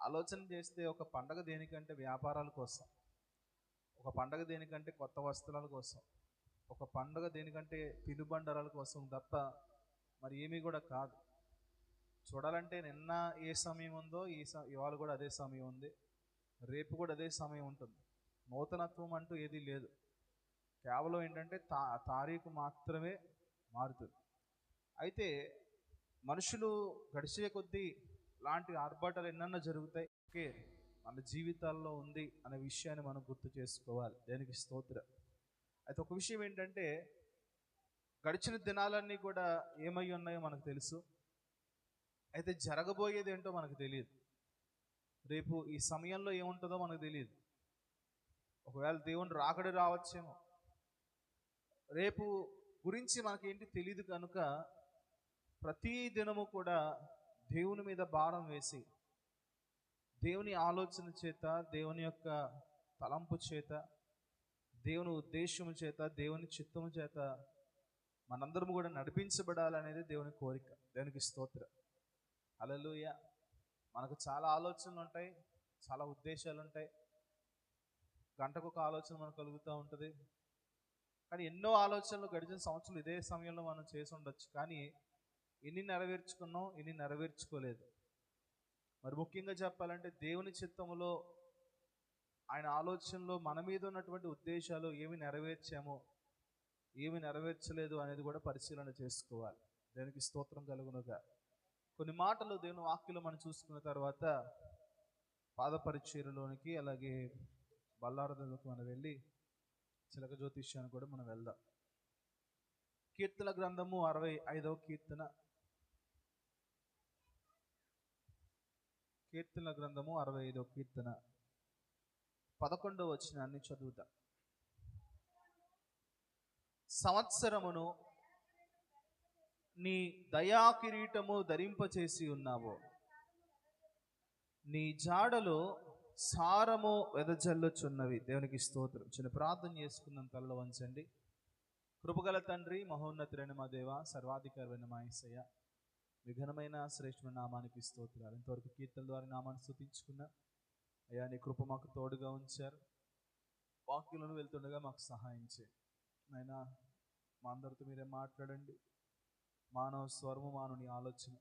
ఆలోచన చేస్తే ఒక పండగ దేనికంటే వ్యాపారాల కోసం, ఒక పండగ దేనికంటే కొత్త వస్త్రాల కోసం, ఒక పండగ దేనికంటే తినుబండరాల కోసం తప్ప మరి ఏమీ కూడా కాదు. చూడాలంటే నిన్న ఏ సమయం ఉందో ఇవాళ కూడా అదే సమయం ఉంది, రేపు కూడా అదే సమయం ఉంటుంది. నూతనత్వం అంటూ ఏదీ లేదు. కేవలం ఏంటంటే తారీఖు మాత్రమే మారుతుంది. అయితే మనుషులు గడిచే కొద్దీ లాంటి ఆర్భాటాలు ఎన్నన్నా జరుగుతాయి. ఓకే, మన జీవితాల్లో ఉంది అనే విషయాన్ని మనం గుర్తు చేసుకోవాలి. దేనికి స్తోత్రం. అయితే ఒక విషయం ఏంటంటే, గడిచిన దినాలన్నీ కూడా ఏమై ఉన్నాయో మనకు తెలుసు. అయితే జరగబోయేది ఏంటో మనకు తెలియదు. రేపు ఈ సమయంలో ఏముంటుందో మనకు తెలియదు. ఒకవేళ దేవుని రాకడ రావచ్చేమో. రేపు గురించి మనకేంటి తెలియదు కనుక ప్రతి దినము కూడా దేవుని మీద భారం వేసి, దేవుని ఆలోచన చేత, దేవుని యొక్క తలంపు చేత, దేవుని ఉద్దేశము చేత, దేవుని చిత్తము చేత మనందరం కూడా నడిపించబడాలనేది దేవుని కోరిక. దేవునికి స్తోత్రం. హల్లెలూయా. మనకు చాలా ఆలోచనలు ఉంటాయి, చాలా ఉద్దేశాలు ఉంటాయి. గంటకు ఒక ఆలోచన మనకు కలుగుతూ ఉంటుంది. కానీ ఎన్నో ఆలోచనలు గడిచిన సంవత్సరాలు ఇదే సమయంలో మనం చేసి ఉండొచ్చు. కానీ ఎన్ని నెరవేర్చుకున్నాం, ఎన్ని నెరవేర్చుకోలేదు. మరి ముఖ్యంగా చెప్పాలంటే దేవుని చిత్తములో, ఆయన ఆలోచనలో మన మీద ఉన్నటువంటి ఉద్దేశాలు ఏమి నెరవేర్చామో, ఏమి నెరవేర్చలేదు అనేది కూడా పరిశీలన చేసుకోవాలి. దానికి స్తోత్రం కలుగునుగా. కొన్ని మాటలు దేవుని వాక్యంలో మనం చూసుకున్న తర్వాత పాద పరిచర్యలోనికి, అలాగే బల్లారదలకు మనం వెళ్ళి చిలక జ్యోతిష్యానికి కూడా మనం వెళ్దాం. కీర్తన గ్రంథము 65వ కీర్తన, కీర్తన గ్రంథము 65వ కీర్తన 11వ వచనాన్ని చదువుతా. సంవత్సరమును నీ దయా కిరీటము ధరింపచేసి ఉన్నావు, నీ జాడలో సారము వెదజల్లుచున్నవి. దేవునికి స్తోత్రం. చిన్న ప్రార్థన చేసుకుందాం. తలలో వంచండి. కృపగల తండ్రి, మహోన్నతుడైన మా దేవ, సర్వాధికారమైన మా యేసయ్య, మీ ఘనమైన శ్రేష్టమైన నామానికి స్తోత్రాలు. ఇంతవరకు కీర్తన ద్వారా నామాన్ని స్తుతించుకున్నా అయ్యా, నీ కృప మాకు తోడుగా ఉంచారు. వాక్యంలో వెళ్తుండగా మాకు సహాయం చేయండి నాయనా. మా అందరితో మీరే మాట్లాడండి. మానవ స్వరము, మానవుని ఆలోచన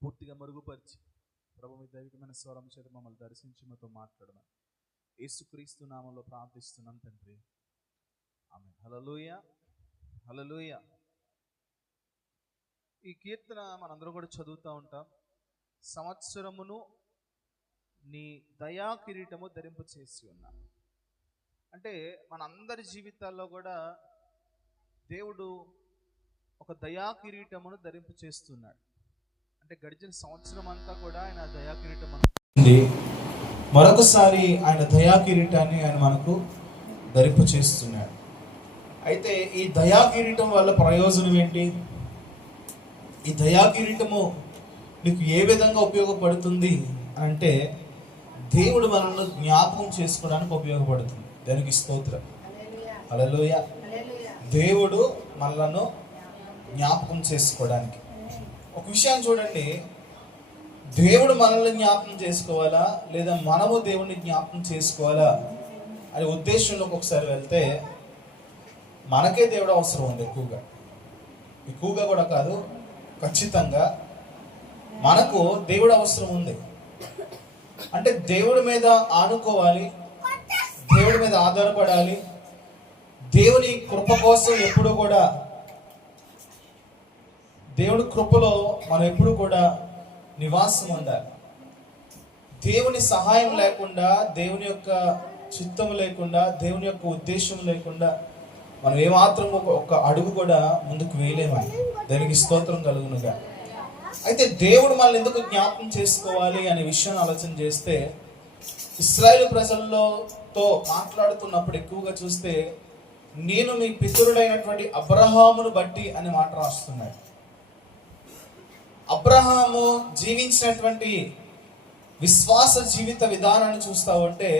పూర్తిగా మరుగుపరిచి ప్రభు మీ దైవికమైన స్వరం చేత మమ్మల్ని దర్శించి మాతో మాట్లాడమని యేసుక్రీస్తు నామంలో ప్రార్థిస్తున్నాం తండ్రి, ఆమేన్. హల్లెలూయా, హల్లెలూయా. ఈ కీర్తన మనందరం కూడా చదువుతూ ఉంటాం. సంవత్సరమును నీ దయా కిరీటము ధరింప చేసి ఉన్నా అంటే మనందరి జీవితాల్లో కూడా దేవుడు ఒక దయా కిరీటమును ధరింప చేస్తున్నాడు. అంటే గడిచిన సంవత్సరం అంతా కూడా ఆయన దయా కిరీటం మరొకసారి ఆయన దయా కిరీటాన్ని ఆయన మనకు ధరింప చేస్తున్నాడు. అయితే ఈ దయా కిరీటం వల్ల ప్రయోజనం ఏంటి? ఈ దయా కిరీటము నీకు ఏ విధంగా ఉపయోగపడుతుంది అంటే, దేవుడు మనల్ని జ్ఞాపకం చేసుకోవడానికి ఉపయోగపడుతుంది. దానికి స్తోత్రం. హల్లెలూయా. దేవుడు మనలను జ్ఞాపకం చేసుకోవడానికి. ఒక విషయాన్ని చూడండి, దేవుడు మనల్ని జ్ఞాపకం చేసుకోవాలా లేదా మనము దేవుడిని జ్ఞాపకం చేసుకోవాలా అనే ఉద్దేశంలోకి ఒకసారి వెళ్తే, మనకే దేవుడు అవసరం ఉంది. ఎక్కువగా కూడా కాదు, ఖచ్చితంగా మనకు దేవుడు అవసరం ఉంది. అంటే దేవుడి మీద ఆనుకోవాలి, దేవుడి మీద ఆధారపడాలి. దేవుని కృప కోసం ఎప్పుడు కూడా, దేవుని కృపలో మనం ఎప్పుడు కూడా నివాసం ఉండాలి. దేవుని సహాయం లేకుండా, దేవుని యొక్క చిత్తం లేకుండా, దేవుని యొక్క ఉద్దేశం లేకుండా మనం ఏమాత్రం ఒక అడుగు కూడా ముందుకు వేయలేమని. దానికి స్తోత్రం కలుగునుగా. అయితే దేవుడు మనల్ని ఎందుకు జ్ఞాపకం చేసుకోవాలి అనే విషయాన్ని ఆలోచన చేస్తే, ఇశ్రాయేలు ప్రజలతో మాట్లాడుతున్నప్పుడు ఎక్కువగా చూస్తే, నేను మీ పితరుడైనటువంటి అబ్రహామును బట్టి అనే మాట రాస్తున్నాడు. అబ్రహాము జీవించినటువంటి విశ్వాస జీవిత విధానాన్ని చూస్తా ఉంటే,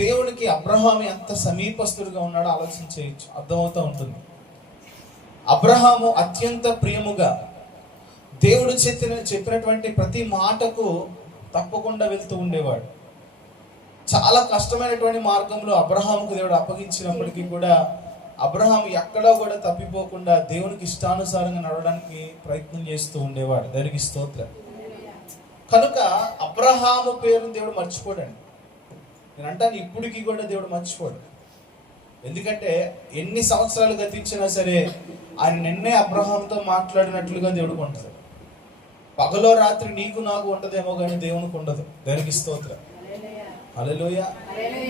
దేవునికి అబ్రహాము ఎంత సమీపస్తుడిగా ఉన్నాడో ఆలోచన చేయొచ్చు, అర్థమవుతూ ఉంటుంది. అబ్రహాము అత్యంత ప్రియముగా దేవుడు చెప్పినటువంటి ప్రతి మాటకు తప్పకుండా వెళ్తూ ఉండేవాడు. చాలా కష్టమైనటువంటి మార్గంలో అబ్రహాముకు దేవుడు అప్పగించినప్పటికీ కూడా అబ్రహాం ఎక్కడా కూడా తప్పిపోకుండా దేవునికి ఇష్టానుసారంగా నడవడానికి ప్రయత్నం చేస్తూ ఉండేవాడు. దేవునికి స్తోత్రం. కనుక అబ్రహాము పేరుని దేవుడు మర్చిపోడండి. నేను అంటాను, ఇప్పటికీ కూడా దేవుడు మర్చిపోడు. ఎందుకంటే ఎన్ని సంవత్సరాలు గతించినా సరే ఆయన నిన్నే అబ్రహాంతో మాట్లాడినట్లుగా దేవుడికి ఉంటుంది. పగలో రాత్రి నీకు నాకు ఉండదేమో కానీ దేవునికి ఉండదు. దేవునికి స్తోత్రం. హల్లెలూయా.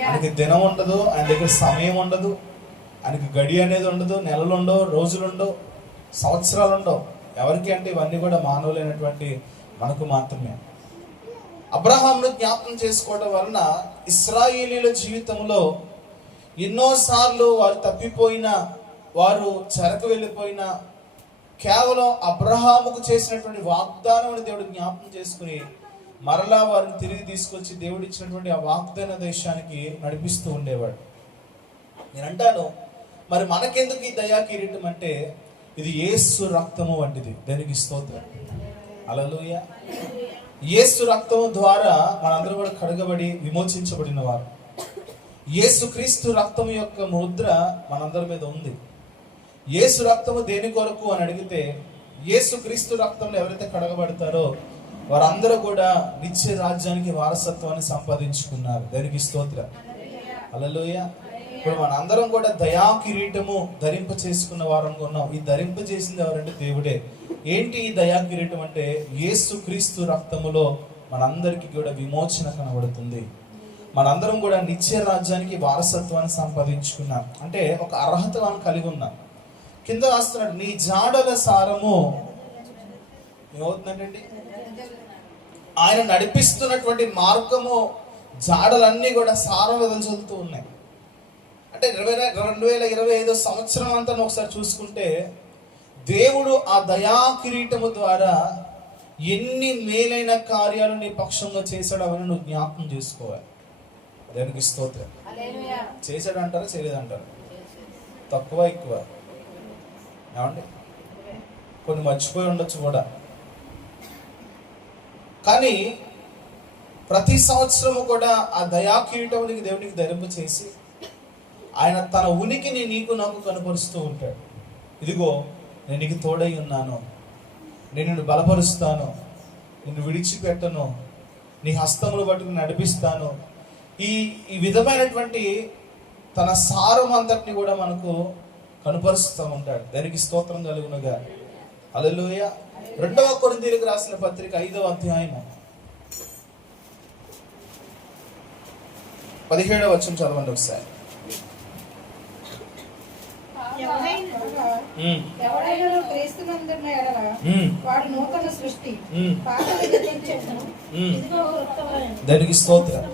ఆయనకి దినం ఉండదు, ఆయన దగ్గర సమయం ఉండదు, ఆయనకి గడి అనేది ఉండదు, నెలలు ఉండవు, రోజులు ఉండవు, సంవత్సరాలు ఉండవు. ఎవరికి అంటే ఇవన్నీ కూడా మానవులైనటువంటి మనకు మాత్రమే. అబ్రహాంను జ్ఞాపకం చేసుకోవడం వలన ఇశ్రాయేలీల జీవితంలో ఎన్నోసార్లు వారు తప్పిపోయినా, వారు చెరకు వెళ్ళిపోయినా, కేవలం అబ్రహాముకు చేసినటువంటి వాగ్దానం దేవుడు జ్ఞాపకం చేసుకుని మరలా వారిని తిరిగి తీసుకొచ్చి దేవుడు ఇచ్చినటువంటి ఆ వాగ్దాన దేశానికి నడిపిస్తూ ఉండేవాడు. నేను అంటాను, మరి మనకెందుకు ఈ దయా కిరీటం అంటే ఇది యేసు రక్తము వంటిది. దానికి స్తోత్రం. హల్లెలూయా. యేసు రక్తము ద్వారా మనందరూ కూడా కడగబడి విమోచించబడిన వారు. యేసు క్రీస్తు రక్తము యొక్క ముద్ర మనందరి మీద ఉంది. యేసు రక్తము దేని కొరకు అని అడిగితే, యేసు క్రీస్తు రక్తంలో ఎవరైతే కడగబడతారో వారందరూ కూడా నిత్య రాజ్యానికి వారసత్వాన్ని సంపాదించుకున్నారు. దానికి స్తోత్రం. హల్లెలూయా. ఇప్పుడు మనందరం కూడా దయా కిరీటము ధరింప చేసుకున్న వారంగా ఉన్నాం. ఈ ధరింప చేసింది ఎవరంటే దేవుడే. ఏంటి ఈ దయా కిరీటం అంటే, యేసు క్రీస్తు రక్తములో మనందరికీ కూడా విమోచన కనబడుతుంది. మనందరం కూడా నిత్య రాజ్యానికి వారసత్వాన్ని సంపాదించుకున్నాం. అంటే ఒక అర్హత మనం కలిగి ఉన్నాం. కింద రాస్తున్నాడు, నీ జాడల సారము ఏమవుతుందంటే ఆయన నడిపిస్తున్నటువంటి మార్గము జాడలన్నీ కూడా సారం వెదజల్లుతూ ఉన్నాయి. అంటే 2025 సంవత్సరం అంతా ఒకసారి చూసుకుంటే దేవుడు ఆ దయా కిరీటము ద్వారా ఎన్ని మేలైన కార్యాలు నీ పక్షంలో చేశాడు అవన్నీ నువ్వు జ్ఞాపకం చేసుకోవాలి. దేవునికి స్తోత్రం. చేశాడు అంటారా, చేయలేదంటారా? తక్కువ ఎక్కువ ఏమండి? కొన్ని మర్చిపోయి ఉండొచ్చు కూడా. కానీ ప్రతి సంవత్సరము కూడా ఆ దయా కిరీటమునికి దేవునికి ధరింప చేసి ఆయన తన ఉనికిని నీకు నాకు కనపరుస్తూ ఉంటాడు. ఇదిగో నేను నీకు తోడై ఉన్నాను, నేను నిన్ను బలపరుస్తాను, నిన్ను విడిచిపెట్టను, నీ హస్తములు పట్టుకుని నడిపిస్తాను. ఈ విధమైనటువంటి తన సారం అంతటిని కూడా మనకు కనుపరుస్తూ ఉంటాడు. దానికి స్తోత్రం కలుగునుగా. హల్లెలూయా. 2వ కొరింథీయులకు రాసిన పత్రిక 5వ అధ్యాయము 17వ వచనం చదవండి ఒకసారి. దానికి స్తోత్రం.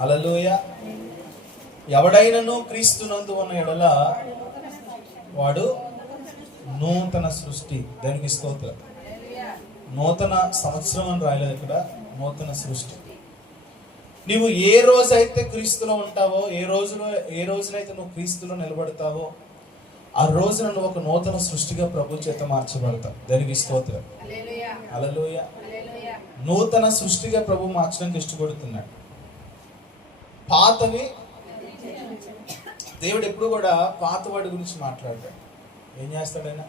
హల్లెలూయా. ఎవడైనను క్రీస్తునందు ఉన్న ఎడల వాడు నూతన సృష్టి. దానికి స్తోత్రం. నూతన సంవత్సరం అని రాయలేదు ఇక్కడ, నూతన సృష్టి. నీవు ఏ రోజైతే క్రీస్తులో ఉంటావో, ఏ రోజునైతే నువ్వు క్రీస్తులో నిలబడతావో ఆ రోజున నువ్వు ఒక నూతన సృష్టిగా ప్రభు చేత మార్చబడతావు. దానికి స్తోత్రం. హల్లెలూయా. నూతన సృష్టిగా ప్రభు మార్చడానికి ఇష్టపడుతున్నాడు. పాతవి దేవుడు ఎప్పుడు కూడా పాత వాడి గురించి మాట్లాడతాడు. ఏం చేస్తాడైనా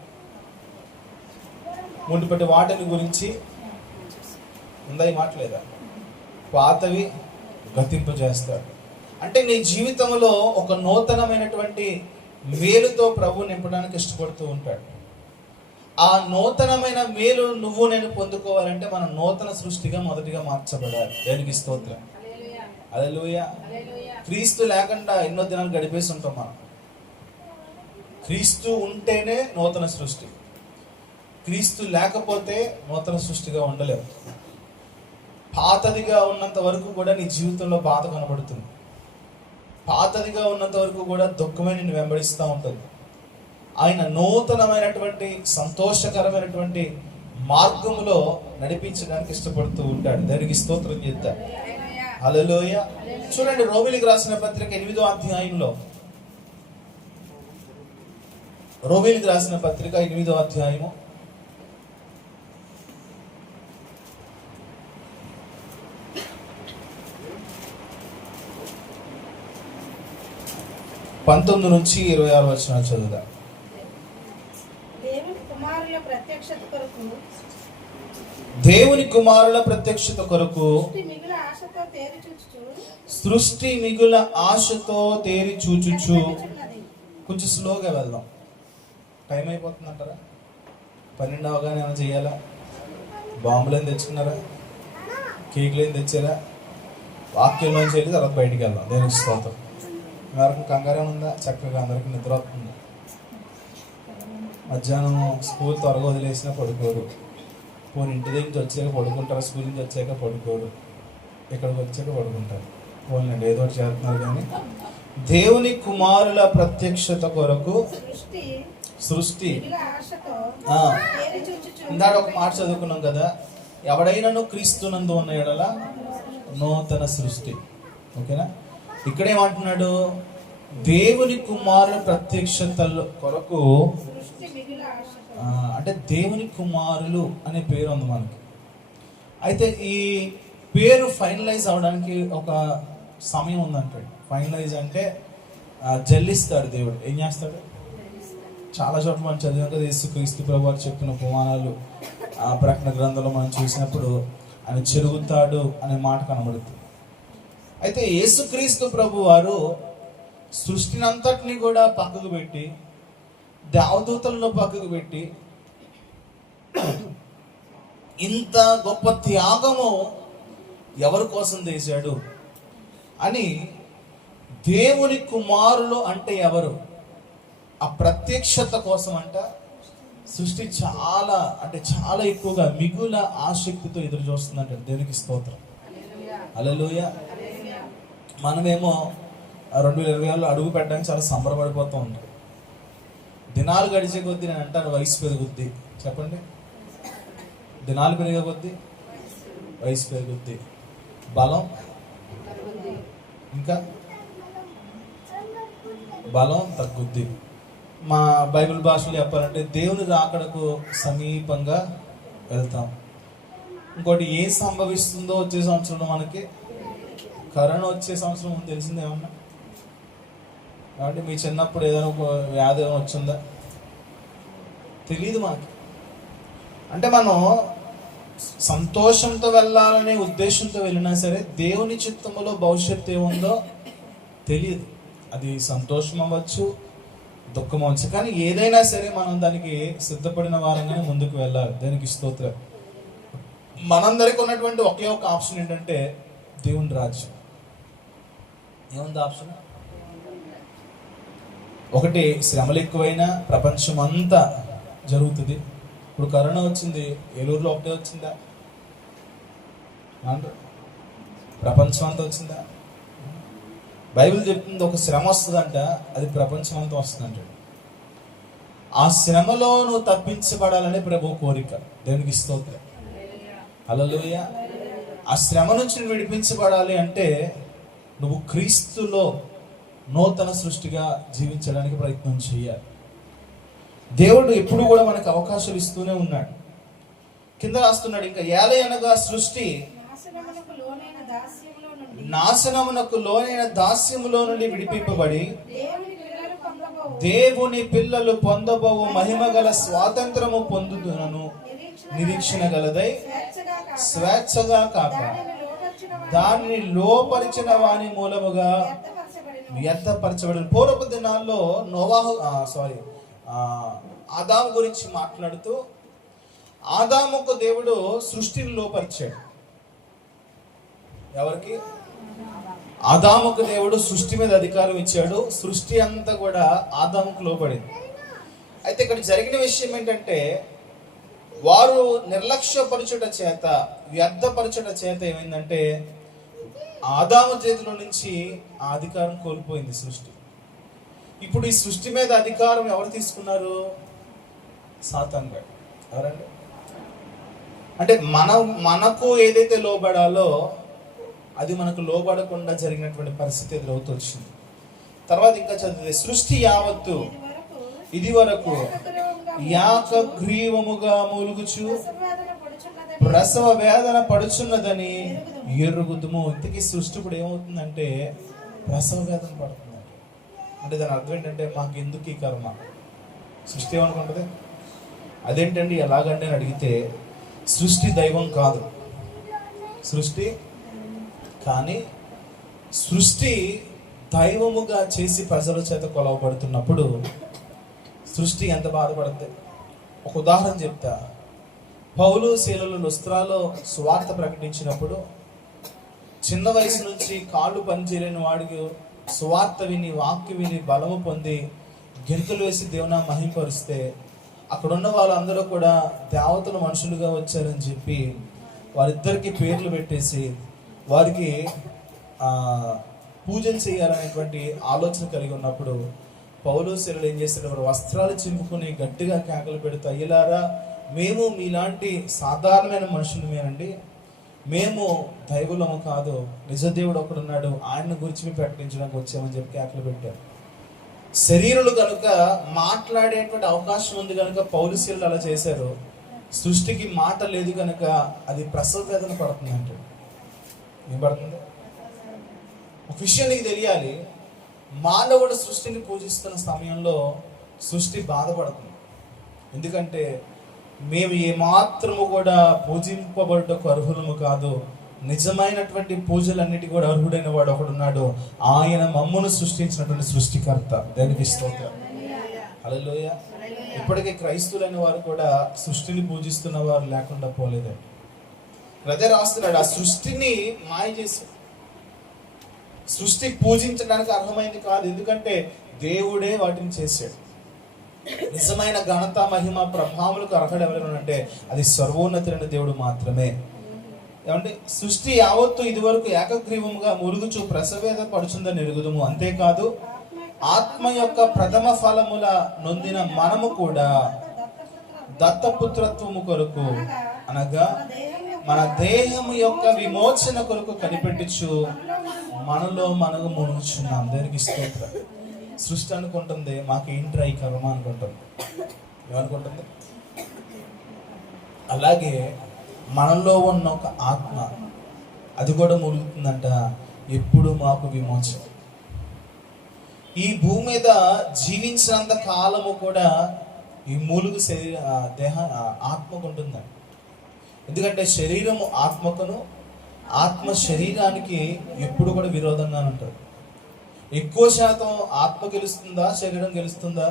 మునుపటి వాటిని గురించి ఉందా ఈ మాటలేదా? పాతవి గతింపజేస్తాడు. అంటే నీ జీవితంలో ఒక నూతనమైనటువంటి మేలుతో ప్రభు నింపడానికి ఇష్టపడుతూ ఉంటాడు. ఆ నూతనమైన మేలు నువ్వు నేను పొందుకోవాలంటే మనం నూతన సృష్టిగా మొదటిగా మార్చబడాలి. దానికి స్తోత్రం. హల్లెలూయా. క్రీస్తు లేకుండా ఎన్నో దినాలు గడిపేసి ఉంటాం మనం. క్రీస్తు ఉంటేనే నూతన సృష్టి. క్రీస్తు లేకపోతే నూతన సృష్టిగా ఉండలేవు. పాతదిగా ఉన్నంత వరకు కూడా నీ జీవితంలో బాధ కనబడుతుంది. పాతదిగా ఉన్నంత వరకు కూడా దుఃఖమే నిన్ను వెంబడిస్తూ ఉంటుంది. ఆయన నూతనమైనటువంటి సంతోషకరమైనటువంటి మార్గములో నడిపించడానికి ఇష్టపడుతూ ఉంటాడు. దానికి స్తోత్రం చేద్దాం. హల్లెలూయా. చూడండి, రోమీయులకు రాసిన పత్రిక 8వ అధ్యాయంలో, రోమీయులకు రాసిన పత్రిక 8వ అధ్యాయము 19 నుంచి 26 వచనాలు చదువుదాం. దేవుని కుమారుల ప్రత్యక్షత కొరకు దేవుని కుమారుల ప్రత్యక్షత కొరకు సృష్టి మిగుల ఆశతో తేరి చూచుచు చూచుచు. కొంచెం స్లోగా వెళ్దాం, టైం అయిపోతుందంటారా? 12 అవగానే ఏమైనా చేయాలా? బాంబులు ఏం తెచ్చుకున్నారా? కేకులు ఏం తెచ్చారా? వాక్యంలోంచి వెళ్ళి తర్వాత బయటికి వెళ్దాం. దేవునికి స్తోత్రం. ఎవరికి కంగారే ఉందా? చక్కగా అందరికి నిద్ర వస్తుంది. మధ్యాహ్నం స్కూల్ త్వరగా వదిలేసినా పడుకోరు. పోనీ ఇంటి దగ్గర నుంచి వచ్చాక పడుకుంటారు, స్కూల్ నుంచి వచ్చాక పడుకోరు, ఇక్కడికి వచ్చాక పడుకుంటారు. పోలండి, ఏదో ఒకటి చేస్తున్నారు. కానీ దేవుని కుమారుల ప్రత్యక్షత కొరకు సృష్టి ఇందాక ఒక మాట చదువుకున్నాం కదా, ఎవడైనాను క్రీస్తునందు ఉన్న ఎడల నూతన సృష్టి. ఓకేనా? ఇక్కడేమంటున్నాడు? దేవుని కుమారుల ప్రత్యక్షత కొరకు, అంటే దేవుని కుమారులు అనే పేరు ఉంది మనకి. అయితే ఈ పేరు ఫైనలైజ్ అవడానికి ఒక సమయం ఉందంటాడు. ఫైనలైజ్ అంటే జల్లిస్తాడు దేవుడు. ఏం చేస్తాడు? చాలా చోట్ల మనం చదివాం కదా, యేసుక్రీస్తు ప్రభువు వారు చెప్పిన ఉపమానాలు ప్రకటన గ్రంథంలో మనం చూసినప్పుడు ఆయన చెరుగుతాడు అనే మాట కనబడుతుంది. అయితే యేసుక్రీస్తు ప్రభు వారు సృష్టిని అంతటిని కూడా పక్కకు పెట్టి, దేవదూతలను పక్కకు పెట్టి, ఇంత గొప్ప త్యాగము ఎవరి కోసం చేశాడు అని, దేవుని కుమారులు అంటే ఎవరు? ఆ ప్రత్యక్షత కోసం అంట సృష్టి చాలా అంటే చాలా ఎక్కువగా మిగుల ఆసక్తితో ఎదురు చూస్తుందంట. దేవునికి స్తోత్రం. హల్లెలూయా. మనమేమో 2026లో అడుగు పెట్టడానికి చాలా సంబరపడిపోతూ ఉంటాం. దినాలు గడిచే కొద్దీ నేను అంటాను వయసు పెరుగుద్ది. చెప్పండి, దినాలు పెరిగే కొద్దీ వయసు పెరుగుద్ది, బలం ఇంకా బలం తగ్గుద్ది. మా బైబిల్ భాషలో చెప్పాలంటే దేవుని రాకడకు సమీపంగా వెళ్తాం. ఇంకోటి ఏం సంభవిస్తుందో వచ్చే సంవత్సరంలో మనకి కరోనా వచ్చే సంవత్సరం తెలిసింది ఏమన్నా? కాబట్టి మీ చిన్నప్పుడు ఏదైనా ఒక వ్యాధి ఏమైనా వచ్చిందా? తెలియదు మనకి. అంటే మనం సంతోషంతో వెళ్ళాలనే ఉద్దేశంతో వెళ్ళినా సరే దేవుని చిత్తములో భవిష్యత్తు ఏముందో తెలియదు. అది సంతోషం అవ్వచ్చు, దుఃఖం అవ్వచ్చు, కానీ ఏదైనా సరే మనం దానికి సిద్ధపడిన వారంగానే ముందుకు వెళ్ళాలి. దానికి స్తోత్రం. మనందరికి ఉన్నటువంటి ఒకే ఒక ఆప్షన్ ఏంటంటే దేవుని రాజ్యం. ఏముంది ఆప్షన్? ఒకటి, శ్రమలు ఎక్కువైనా ప్రపంచం అంతా జరుగుతుంది. ఇప్పుడు కరోనా వచ్చింది, ఏలూరులో ఒకటే వచ్చిందా? ప్రపంచం అంతా వచ్చిందా? బైబిల్ చెప్తుంది ఒక శ్రమ వస్తుందంట, అది ప్రపంచం అంతా వస్తుందంట. ఆ శ్రమలో నువ్వు తప్పించబడాలనే ప్రభు కోరిక. దేవునికి స్తోత్రం. హల్లెలూయా. ఆ శ్రమ నుంచి నువ్వు విడిపించబడాలి అంటే నువ్వు క్రీస్తులో నూతన సృష్టిగా జీవించడానికి ప్రయత్నం చేయాలి. దేవుడు ఎప్పుడు కూడా మనకు అవకాశాలు ఇస్తూనే ఉన్నాడు. కింద రాస్తున్నాడు, ఇంకా ఏలయనగా సృష్టి నాశనమునకు లోనైన దాస్యములో నుండి విడిపింపబడి దేవుని పిల్లలు పొందబోవు మహిమ గల స్వాతంత్రము పొందుతున్నను నిరీక్షణ గలదై స్వేచ్ఛగా కాక దానిని లోపరిచిన వాని మూలముగా వ్యర్థపరచబడిన. పూర్వపు దినాల్లో ఆదాము గురించి మాట్లాడుతూ, ఆదాముకు దేవుడు సృష్టిని లోపరిచాడు. ఎవరికి? ఆదాముకు దేవుడు సృష్టి మీద అధికారం ఇచ్చాడు. సృష్టి అంతా కూడా ఆదాముకు లోపడింది. అయితే ఇక్కడ జరిగిన విషయం ఏంటంటే, వారు నిర్లక్ష్యపరచుట చేత, వ్యర్థపరచుట చేత ఏమైందంటే ఆదాము చేతిలో నుంచి ఆ అధికారం కోల్పోయింది సృష్టి. ఇప్పుడు ఈ సృష్టి మీద అధికారం ఎవరు తీసుకున్నారు? సాతాను గాడు. ఎవరండి? అంటే మనకు ఏదైతే లోబడాలో అది మనకు లోబడకుండా జరిగినటువంటి పరిస్థితి ఎదురవుతూ వచ్చింది. తర్వాత ఇంకా చదివితే, సృష్టి యావత్తు ఇది వరకు ఏకగ్రీవముగా మూలుగుచు ప్రసవ వేదన పడుచున్నదని ఎరుగుదుము. ఇంతకీ సృష్టి ఇప్పుడు ఏమవుతుందంటే ప్రసవ వేదన పడుతుందండి. అంటే దాని అర్థం ఏంటంటే మాకు ఎందుకు ఈ కర్మ? సృష్టి ఏమనుకుంటుంది? అదేంటండి ఎలాగండి అని అడిగితే, సృష్టి దైవం కాదు. సృష్టి కానీ సృష్టి దైవముగా చేసి ప్రజల చేత కొలవబడుతున్నప్పుడు సృష్టి ఎంత బాధపడుతుంది? ఒక ఉదాహరణ చెప్తా. పౌలు శీలలు లుస్త్రాలో సువార్త ప్రకటించినప్పుడు చిన్న వయసు నుంచి కాళ్ళు పనిచేయలేని వాడికి సువార్త విని వాక్య విని బలము పొంది గెంతులు వేసి దేవుని మహింపరిస్తే అక్కడున్న వాళ్ళందరూ కూడా దేవతలు మనుషులుగా వచ్చారని చెప్పి వారిద్దరికి పేర్లు పెట్టేసి వారికి పూజలు చేయాలనేటువంటి ఆలోచన కలిగి ఉన్నప్పుడు పౌలు శీలలు ఏం చేస్తారు? వారు వస్త్రాలు చింపుకుని గట్టిగా కేకలు పెడుతూ, అయ్యలారా, మేము మీలాంటి సాధారణమైన మనుషులమేనండి, మేము దైవులము కాదు, నిజదేవుడు ఒకడున్నాడు, ఆయన గురించి మేము ప్రకటించడానికి వచ్చామని చెప్పి కేకలు పెట్టారు. శరీరులు కనుక మాట్లాడేటువంటి అవకాశం ఉంది కనుక పౌలు శీలలు అలా చేశారు. సృష్టికి మాట లేదు కనుక అది ప్రసవ వేదన పడుతుంది అంటే ఏం పడుతుంది? ఒక విషయం నీకు తెలియాలి, మానవుడు సృష్టిని పూజిస్తున్న సమయంలో సృష్టి బాధపడుతుంది. ఎందుకంటే మేము ఏమాత్రము కూడా పూజింపబడుటకు అర్హులము కాదు, నిజమైనటువంటి పూజలన్నిటి కూడా అర్హుడైన వాడు ఒకడున్నాడు, ఆయన మమ్మును సృష్టించినటువంటి సృష్టికర్త. దానికి స్తోత్రం. హల్లెలూయ. ఇప్పటికీ క్రైస్తవులైన వారు కూడా సృష్టిని పూజిస్తున్న వారు లేకుండా పోలేదండి. అదే రాస్తున్నాడు, ఆ సృష్టిని మాయ చేశాడు. సృష్టి పూజించడానికి అర్హమైంది కాదు, ఎందుకంటే దేవుడే వాటిని చేశాడు. నిజమైన ఘనత మహిమ ప్రభావములకు అర్హుడు ఎవరైనా అంటే అది సర్వోన్నతుడైన దేవుడు మాత్రమే. ఏమంటే సృష్టి యావత్తు ఇదివరకు ఏకగ్రీవముగా మురుగుచు ప్రసవేద పడుచుందని ఎరుగుదుము. అంతేకాదు ఆత్మ యొక్క ప్రథమ ఫలముల నొందిన మనము కూడా దత్తపుత్రత్వము కొరకు అనగా మన దేహము యొక్క విమోచన కొరకు కనిపెట్టుచు మనలో మనకు మునుగుచున్నాం. దానికి స్తోత్రం. సృష్టి అనుకుంటుంది మాకేంట్రా ఈ కర్మ అనుకుంటుంది. ఏమనుకుంటుంది? అలాగే మనలో ఉన్న ఒక ఆత్మ అది కూడా మునుగుతుందంట, ఎప్పుడు మాకు విమోచన. ఈ భూమి మీద జీవించినంత కాలము కూడా ఈ మూలుగు ఆత్మకు ఉంటుందండి. ఎందుకంటే శరీరము ఆత్మకును, ఆత్మ శరీరానికి ఎప్పుడు కూడా విరోధంగా ఉంటుంది. ఎక్కువ శాతం ఆత్మ గెలుస్తుందా, శరీరం గెలుస్తుందా?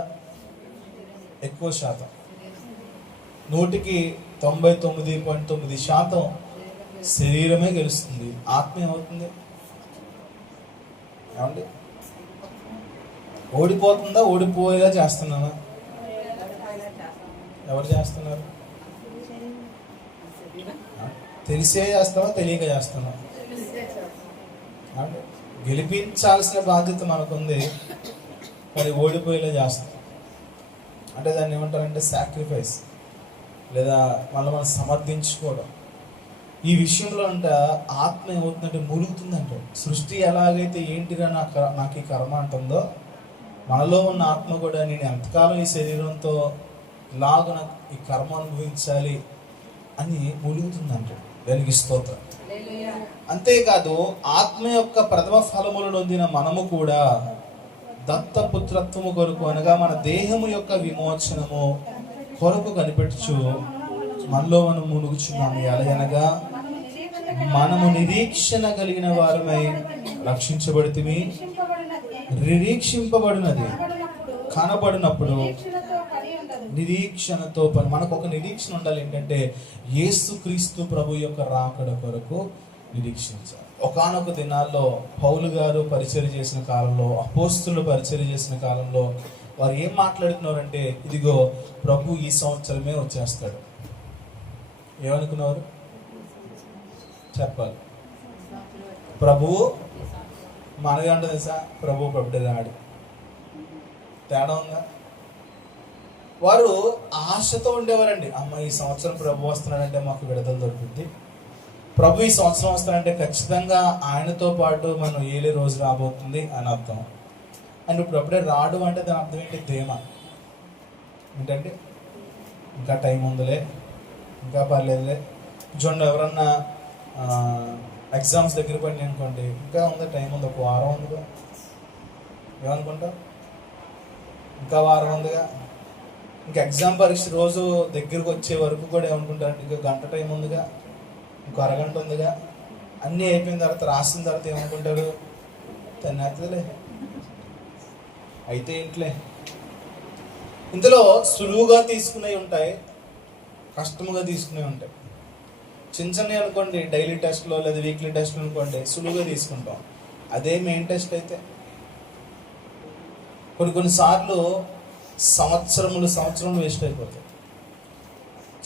ఎక్కువ శాతం. 100కి 99.9% శరీరమే గెలుస్తుంది. ఆత్మ ఏమవుతుంది? ఏమండి? ఓడిపోతుందా? ఓడిపోయేలా చేస్తున్నానా? ఎవరు చేస్తున్నారు? తెలిసే చేస్తావా, తెలియక చేస్తావా? గెలిపించాల్సిన బాధ్యత మనకుంది, కానీ ఓడిపోయేలా చేస్తాం. అంటే దాన్ని ఏమంటారంటే సాక్రిఫైస్, లేదా మనం సమర్థించుకోవడం. ఈ విషయంలో అంట ఆత్మ ఏమవుతుందంటే మురుగుతుందంట. సృష్టి ఎలాగైతే ఏంటిరా నాకు ఈ కర్మ అంటుందో, మనలో ఉన్న ఆత్మ కూడా నేను ఎంతకాలం ఈ శరీరంతో ఇలాగ నాకు ఈ కర్మ అనుభవించాలి అని మురుగుతుందంట. దానికి స్తోత్రం. అంతేకాదు ఆత్మ యొక్క ప్రథమ ఫలములు నొందిన మనము కూడా దత్తపుత్రత్వము కొరకు అనగా మన దేహము యొక్క విమోచనము కొరకు కనిపెట్టుచు మనలో మనం మునుగుచున్నాము. ఎలాగనగా మనము నిరీక్షణ కలిగిన వారమై రక్షించబడితిమి. నిరీక్షింపబడినది కనబడినప్పుడు నిరీక్షణతో పని. మనకు ఒక నిరీక్షణ ఉండాలి, ఏంటంటే యేసుక్రీస్తు ప్రభు యొక్క రాకడ కొరకు నిరీక్షించాలి. ఒకానొక దినాల్లో పౌలు గారు పరిచర్య చేసిన కాలంలో, అపోస్తులు పరిచర్య చేసిన కాలంలో వారు ఏం మాట్లాడుతున్నారంటే, ఇదిగో ప్రభు ఈ సంవత్సరమే వచ్చేస్తాడు. ఏమనుకున్నారు? చెప్పాలి. ప్రభువు మనగంట తెలుసా? ప్రభు రాడు. తేడా ఉందా? వారు ఆశతో ఉండేవారండి. అమ్మ ఈ సంవత్సరం ప్రభు వస్తున్నాడంటే మాకు విడుదల దొరుకుతుంది, ప్రభు ఈ సంవత్సరం వస్తాడంటే ఖచ్చితంగా ఆయనతో పాటు మనం ఏలే రోజు రాబోతుంది అని అర్థం. అండ్ ఇప్పుడు అప్పుడే రాడు అంటే దాని అర్థం ఏంటి? ధీమ. ఏంటంటే ఇంకా టైం ఉందిలే, ఇంకా పర్లేదులే. చూడండి, ఎవరన్నా ఎగ్జామ్స్ దగ్గర పడినాయి అనుకోండి, ఇంకా ఉందా టైం ఉంది, ఒక వారం ఉందిగా, ఏమనుకుంటా ఇంకా వారం ఉందిగా, ఇంకా ఎగ్జామ్ పరీక్ష రోజు దగ్గరకు వచ్చే వరకు కూడా ఏమనుకుంటారంటే ఇంకా గంట టైం ఉందిగా, ఇంకో అరగంట ఉందిగా, అన్నీ అయిపోయిన తర్వాత రాసిన తర్వాత ఏమనుకుంటారు, తనేతలే అయితే ఇంట్లే. ఇందులో సులువుగా తీసుకునేవి ఉంటాయి, కష్టముగా తీసుకునేవి ఉంటాయి. చిన్న చిన్నవి అనుకోండి, డైలీ టెస్ట్లో లేదా వీక్లీ టెస్ట్లో అనుకోండి సులువుగా తీసుకుంటాం. అదే మెయిన్ టెస్ట్ అయితే కొన్నిసార్లు సంవత్సరం వేస్ట్ అయిపోతాయి.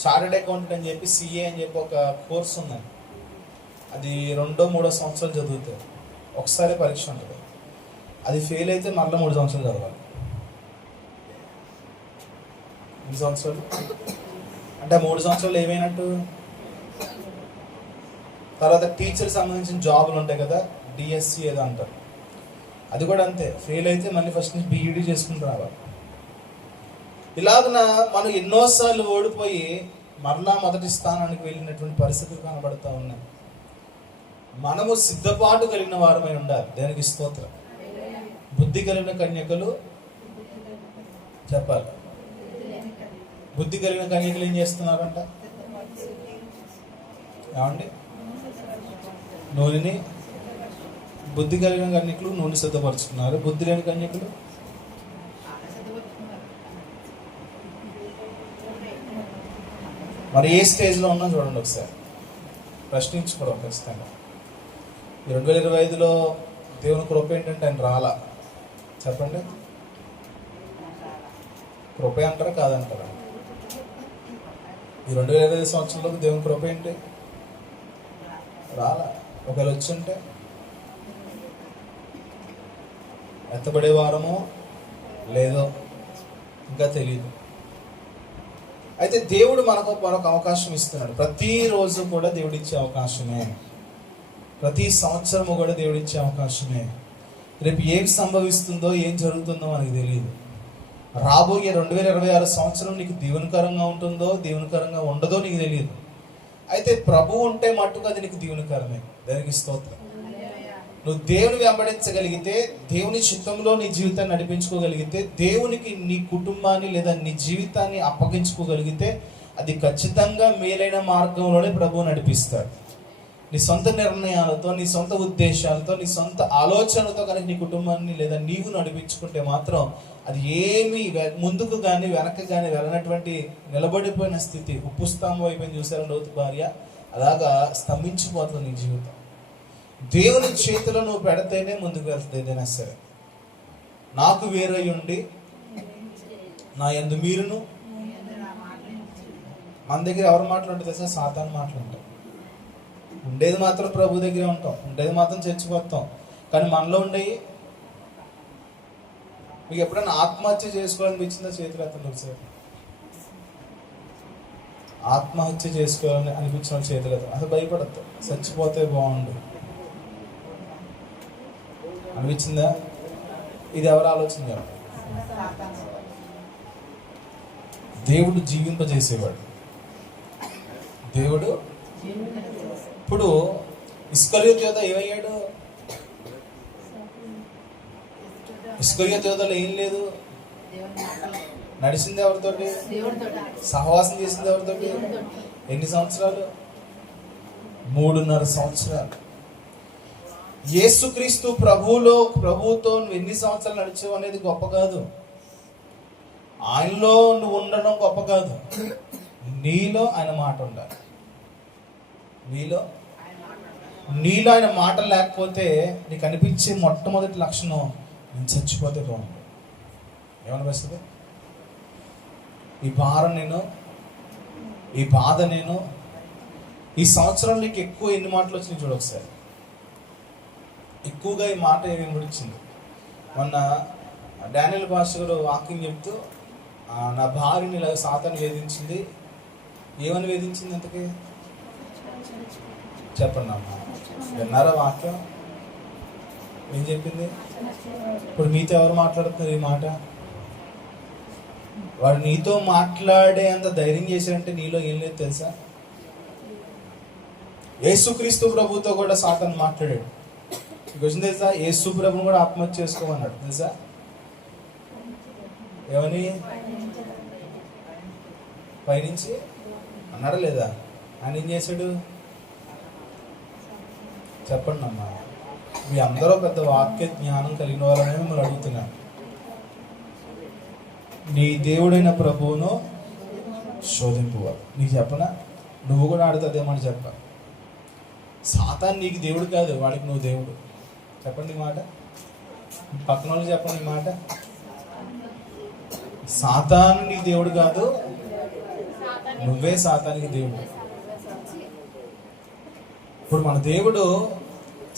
చార్టెడ్ అకౌంటెంట్ అని చెప్పి సిఏ అని చెప్పి ఒక కోర్స్ ఉందండి. అది 2-3 సంవత్సరాలు చదువుతాయి. ఒకసారి పరీక్ష ఉంటుంది. అది ఫెయిల్ అయితే మళ్ళీ 3 సంవత్సరాలు చదవాలి. 3 సంవత్సరాలు అంటే 3 సంవత్సరాలు ఏమైనట్టు. తర్వాత టీచర్ సంబంధించిన జాబులు ఉంటాయి కదా, డిఎస్సి ఏదో అంటారు, అది కూడా అంతే. ఫెయిల్ అయితే మళ్ళీ ఫస్ట్ నుంచి బీఈడీ చేసుకుని రావాలి. ఇలాగన మనం ఎన్నోసార్లు ఓడిపోయి మరలా మొదటి స్థానానికి వెళ్ళినటువంటి పరిస్థితులు కనబడతా ఉన్నాయి. మనము సిద్ధపాటు కలిగిన వారమై ఉండాలి. దానికి స్తోత్రం. బుద్ధి కలిగిన కన్యకలు చెప్పాలి. బుద్ధి కలిగిన కన్యకలు ఏం చేస్తున్నారంట? ఏమండి? నూనెని, బుద్ధి కలిగిన కన్యకులు నూనె సిద్ధపరుచుకున్నారు. బుద్ధి లేని కన్యకులు మరి ఏ స్టేజ్లో ఉన్నా చూడండి ఒకసారి, ప్రశ్నించుకోవడం ఖచ్చితంగా. 2025లో దేవుని కృప ఏంటంటే ఆయన రాలా. చెప్పండి, కృప అంటారా కాదంటారా? ఈ 2025 సంవత్సరంలో దేవుని కృప ఏంటి? రాలా. ఒకవేళ వచ్చుంటే ఎత్తబడే వారమో లేదో ఇంకా తెలియదు. అయితే దేవుడు మరొక అవకాశం ఇస్తున్నాడు. ప్రతిరోజు కూడా దేవుడు ఇచ్చే అవకాశమే, ప్రతి సంవత్సరము కూడా దేవుడు ఇచ్చే అవకాశమే. రేపు ఏం సంభవిస్తుందో ఏం జరుగుతుందో మనకి తెలియదు. రాబోయే 2026 సంవత్సరం నీకు దీవెనకరంగా ఉంటుందో దీవెనకరంగా ఉండదో నీకు తెలియదు. అయితే ప్రభు ఉంటే మట్టుకు అది నీకు దీవెనకరమే. దానికి స్తోత్రం. నువ్వు దేవుని వెంబడించగలిగితే, దేవుని చిత్తంలో నీ జీవితాన్ని నడిపించుకోగలిగితే, దేవునికి నీ కుటుంబాన్ని లేదా నీ జీవితాన్ని అప్పగించుకోగలిగితే అది ఖచ్చితంగా మేలైన మార్గంలోనే ప్రభువు నడిపిస్తాడు. నీ సొంత నిర్ణయాలతో, నీ సొంత ఉద్దేశాలతో, నీ సొంత ఆలోచనలతో కనుక నీ కుటుంబాన్ని లేదా నీవు నడిపించుకుంటే మాత్రం అది ఏమీ ముందుకు కానీ వెనక్కి కానీ వెళ్ళనటువంటి నిలబడిపోయిన స్థితి. ఉప్పు స్తంభం అయిపోయింది చూసారు లోతు భార్య, అలాగా స్తంభించిపోతుంది నీ జీవితం. దేవుని చేతిలో నువ్వు పెడితేనే ముందుకు వెళ్తుంది ఏదైనా సరే. నాకు వేరై ఉండి నా యందు మీరును. మన దగ్గర ఎవరు మాట్లాడుతుంది తెలుసా? సాతాను మాట్లాడతాం. ఉండేది మాత్రం ప్రభు దగ్గరే ఉంటాం, ఉండేది మాత్రం చచ్చిపోతాం. కానీ మనలో ఉండేవి, మీకు ఎప్పుడైనా ఆత్మహత్య చేసుకోవాలనిపించిందా? చేతులు ఎత్తండి ఒకసారి. ఆత్మహత్య చేసుకోవాలని అనిపించిన చేతులు ఎత్తండి. అసలు భయపడద్దు, చచ్చిపోతే బాగుండు అనిపించిందా? ఇది ఎవరు ఆలోచన? దేవుడు జీవింపజేసేవాడు. దేవుడు ఇప్పుడు ఇస్కరియోతు యోధ ఏమయ్యాడు? ఇస్కరియోతు యోధలో ఏం లేదు. నడిచింది ఎవరితోటి? సహవాసం చేసింది ఎవరితోటి? ఎన్ని సంవత్సరాలు? 3.5 సంవత్సరాలు. యేసుక్రీస్తు ప్రభువుతో నువ్వు ఎన్ని సంవత్సరాలు నడిచావు అనేది గొప్ప కాదు. ఆయనలో నువ్వు ఉండడం గొప్ప కాదు. నీలో ఆయన మాట ఉండాలి. నీలో ఆయన మాట లేకపోతే నీకు అనిపించే మొట్టమొదటి లక్షణం, నేను చచ్చిపోతే బాగుంది. ఏమనిపిస్తుంది? ఈ భారం నేను, ఈ బాధ నేను. ఈ సంవత్సరం నీకు ఎక్కువ ఎన్ని మాటలు వచ్చినాయి చూడు ఒకసారి. ఎక్కువగా ఈ మాట ఏమి వినిపించింది? మొన్న డానియల్ పాస్టర్ గారు వాకింగ్ చెప్తూ, నా భార్యని ఇలా సాతాను వేధించింది. ఏమని వేధించింది? ఎంతకి చెప్పండి అమ్మ, విన్నారా వాక్యం? ఏం చెప్పింది? ఇప్పుడు మీతో ఎవరు మాట్లాడుతున్నారు ఈ మాట? వాడు నీతో మాట్లాడే అంత ధైర్యం చేశాడంటే నీలో ఏం లేదు తెలుసా? యేసుక్రీస్తు ప్రభుతో కూడా సాతాను మాట్లాడాడు. మీకు వచ్చింది తెలుసా? యేసు ప్రభుని కూడా ఆత్మహత్య చేసుకోమన్నాడు తెలుసా? ఏమని? పైనుంచి అన్నాడా లేదా? ఆయన ఏం చేశాడు చెప్పండి అమ్మా. మీ అందరూ పెద్ద వాక్య జ్ఞానం కలిగిన వాళ్ళనే మిమ్మల్ని అడుగుతున్నాను. నీ దేవుడైన ప్రభువును శోధింపువాడు. నీకు చెప్పనా? నువ్వు కూడా ఆడుతుందేమని చెప్ప. సాతాను నీకు దేవుడు కాదు, వాడికి నువ్వు దేవుడు. చెప్పండి ఈ మాట. పక్కన వాళ్ళు చెప్పండి ఈ మాట. సాతాను నీ దేవుడు కాదు, నువ్వే సాతానికి దేవుడు. ఇప్పుడు మన దేవుడు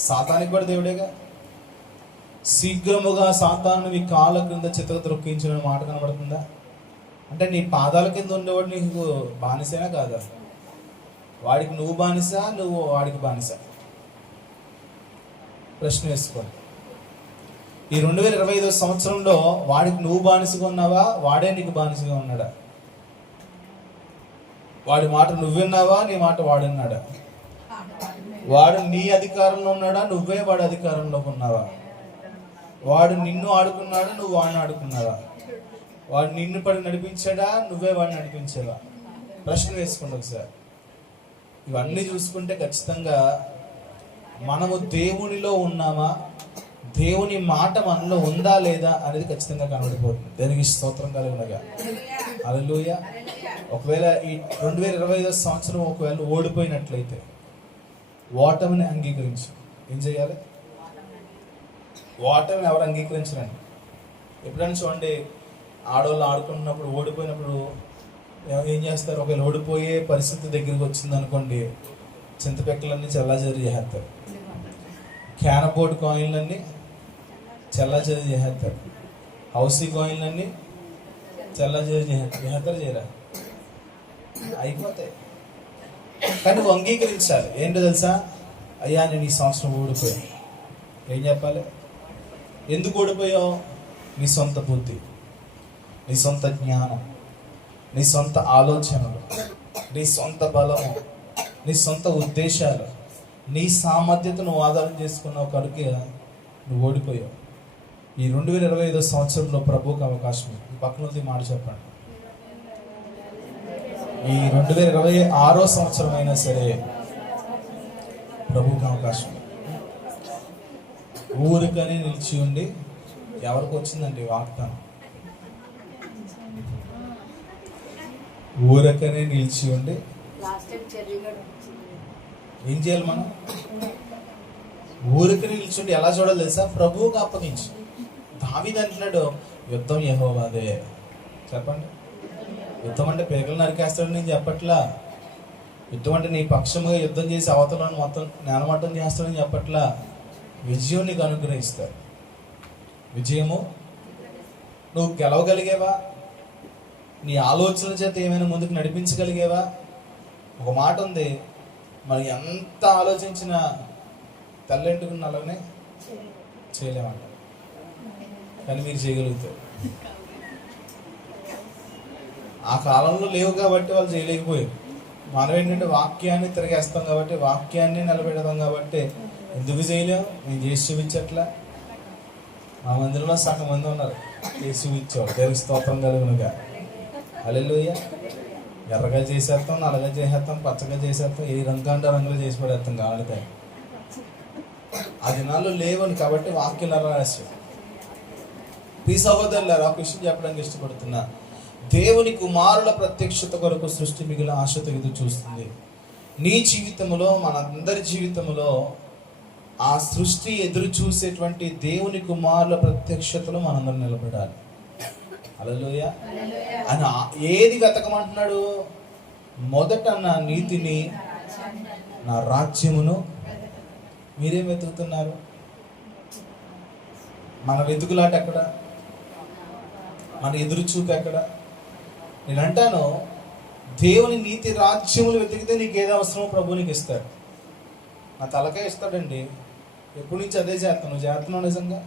సాతానికి కూడా దేవుడేగా. శీఘ్రముగా సాతాను మీ కాళ్ళ క్రింద చితక త్రొక్కించిన మాట కనబడుతుందా? అంటే నీ పాదాల కింద ఉండేవాడు నీకు బానిసైనా కాదా? వాడికి నువ్వు బానిస, నువ్వు వాడికి బానిస? ప్రశ్న వేసుకోండి. ఈ 2025 సంవత్సరంలో వాడికి నువ్వు బానిసగా ఉన్నావా, వాడే నీకు బానిసగా ఉన్నాడా? వాడి మాట నువ్వు విన్నావా, నీ మాట వాడున్నాడా? వాడు నీ అధికారంలో ఉన్నాడా, నువ్వే వాడి అధికారంలో ఉన్నావా? వాడు నిన్ను ఆడుకున్నాడా, నువ్వు వాడిని ఆడుకున్నావా? వాడు నిన్ను పడి నడిపించాడా, నువ్వే వాడిని నడిపించావా? ప్రశ్న వేసుకోండి ఒకసారి. ఇవన్నీ చూసుకుంటే ఖచ్చితంగా మనము దేవునిలో ఉన్నామా, దేవుని మాట మనలో ఉందా లేదా అనేది ఖచ్చితంగా కనబడిపోతుంది. దేనికి స్తోత్రం కలుగునగా. హల్లెలూయా. ఒకవేళ ఈ 2025 సంవత్సరం ఒకవేళ ఓడిపోయినట్లయితే ఓటమిని అంగీకరించు. ఏం చేయాలి? ఓటమిని ఎవరు అంగీకరించరండి. ఎప్పుడైనా చూడండి, ఆడవాళ్ళు ఆడుకుంటున్నప్పుడు ఓడిపోయినప్పుడు ఏం చేస్తారు? ఒకవేళ ఓడిపోయే పరిస్థితి దగ్గరికి వచ్చింది అనుకోండి, చింతపెక్కలన్నీ చెల్లాచెదరు చేసేస్తారు, క్యానబోర్డ్ కాయిన్లన్నీ చెల్లాచెదరు చేసేస్తారు, హౌసీ కాయిన్లన్నీ చెల్లాచెదరు చేసేస్తారు. చేయరా? అయిపోతాయి. కానీ నువ్వు అంగీకరించాలి. ఏంటో తెలుసా? అయ్యా నేను ఈ సంవత్సరం ఓడిపోయాను. ఏం చెప్పాలి? ఎందుకు ఓడిపోయావు? నీ సొంత బుద్ధి, నీ సొంత జ్ఞానం, నీ సొంత ఆలోచనలు, నీ సొంత బలము, నీ సొంత ఉద్దేశాలు, నీ సామర్థ్యతను ఆధారం చేసుకున్నావు కనుక నువ్వు ఓడిపోయావు. ఈ 2025 సంవత్సరంలో ప్రభువుకి అవకాశం. ఈ పక్కన మాట చెప్పండి. ఈ 2026 సంవత్సరం అయినా సరే ప్రభువుకి అవకాశం. ఊరికని నిలిచి ఉండి ఎవరికి వచ్చిందండి వాగ్దానం? ఊరకనే నిలిచి ఉండి ఏం చేయాలి మనం? ఊరికి నిల్చుండి ఎలా చూడాలి తెలుసా? ప్రభువుకి అప్పగించి. దావీదు అంటున్నాడు, యుద్ధం యెహోవాదే. చెప్పండి. యుద్ధం అంటే పేగలు నరికేస్తాడు నేను చెప్పట్లా. యుద్ధం అంటే నీ పక్షముగా యుద్ధం చేసి అవతలను మొత్తం నేలమట్టం చేస్తాడని చెప్పట్లా. విజయం నీకు అనుగ్రహిస్తాడు. విజయము నువ్వు గెలవగలిగేవా? నీ ఆలోచనల చేత ఏమైనా ముందుకు నడిపించగలిగేవా? ఒక మాట ఉంది, మరి ఎంత ఆలోచించినా తల్లెంటుకున్న అలానే చేయలేమంట, కానీ మీరు చేయగలుగుతారు. ఆ కాలంలో లేవు కాబట్టి వాళ్ళు చేయలేకపోయారు. మనం ఏంటంటే వాక్యాన్ని తిరిగేస్తాం కాబట్టి, వాక్యాన్ని నిలబెడతాం కాబట్టి ఎందుకు చేయలేము? నేను చేసి చూపించట్లా. మా మందిరంలో సగం మంది ఉన్నారు చేసి చూపించేవాడు. దేవునికి స్తోత్రం కలుగునుగా. హల్లెలూయా. ఎర్రగా చేసేస్తాం, నల్లగా చేసేస్తాం, పచ్చగా చేసేస్తాం, ఏ రంగు రంగులు చేసి పడేస్తాం కావాలితే. ఆ దినాల్లో లేవని కాబట్టి వాక్యం రాశాడు. ఈ సహోదరులారా, ఒక విషయం చెప్పడానికి ఇష్టపడుతున్నా. దేవుని కుమారుల ప్రత్యక్షత కొరకు సృష్టి మిగిలిన ఆశతో ఎదురు చూస్తుంది. నీ జీవితంలో, మనందరి జీవితంలో ఆ సృష్టి ఎదురు చూసేటువంటి దేవుని కుమారుల ప్రత్యక్షతలో మనందరం నిలబడాలి. హల్లెలూయా. ఆయన ఏది వెతకమంటున్నాడు? మొదట నా నీతిని, నా రాజ్యమును. మీరేం వెతుకుతున్నారు? మన వెతుకులాట ఎక్కడ? మన ఎదురు చూపు ఎక్కడ? నేను అంటాను, దేవుని నీతి రాజ్యములు వెతికితే నీకు ఏది అవసరమో ప్రభు నీకు ఇస్తాడు. నా తలకే ఇస్తాడండి. ఎప్పటి నుంచి అదే చేస్తాను. నువ్వు చేస్తున్నావు నిజంగా?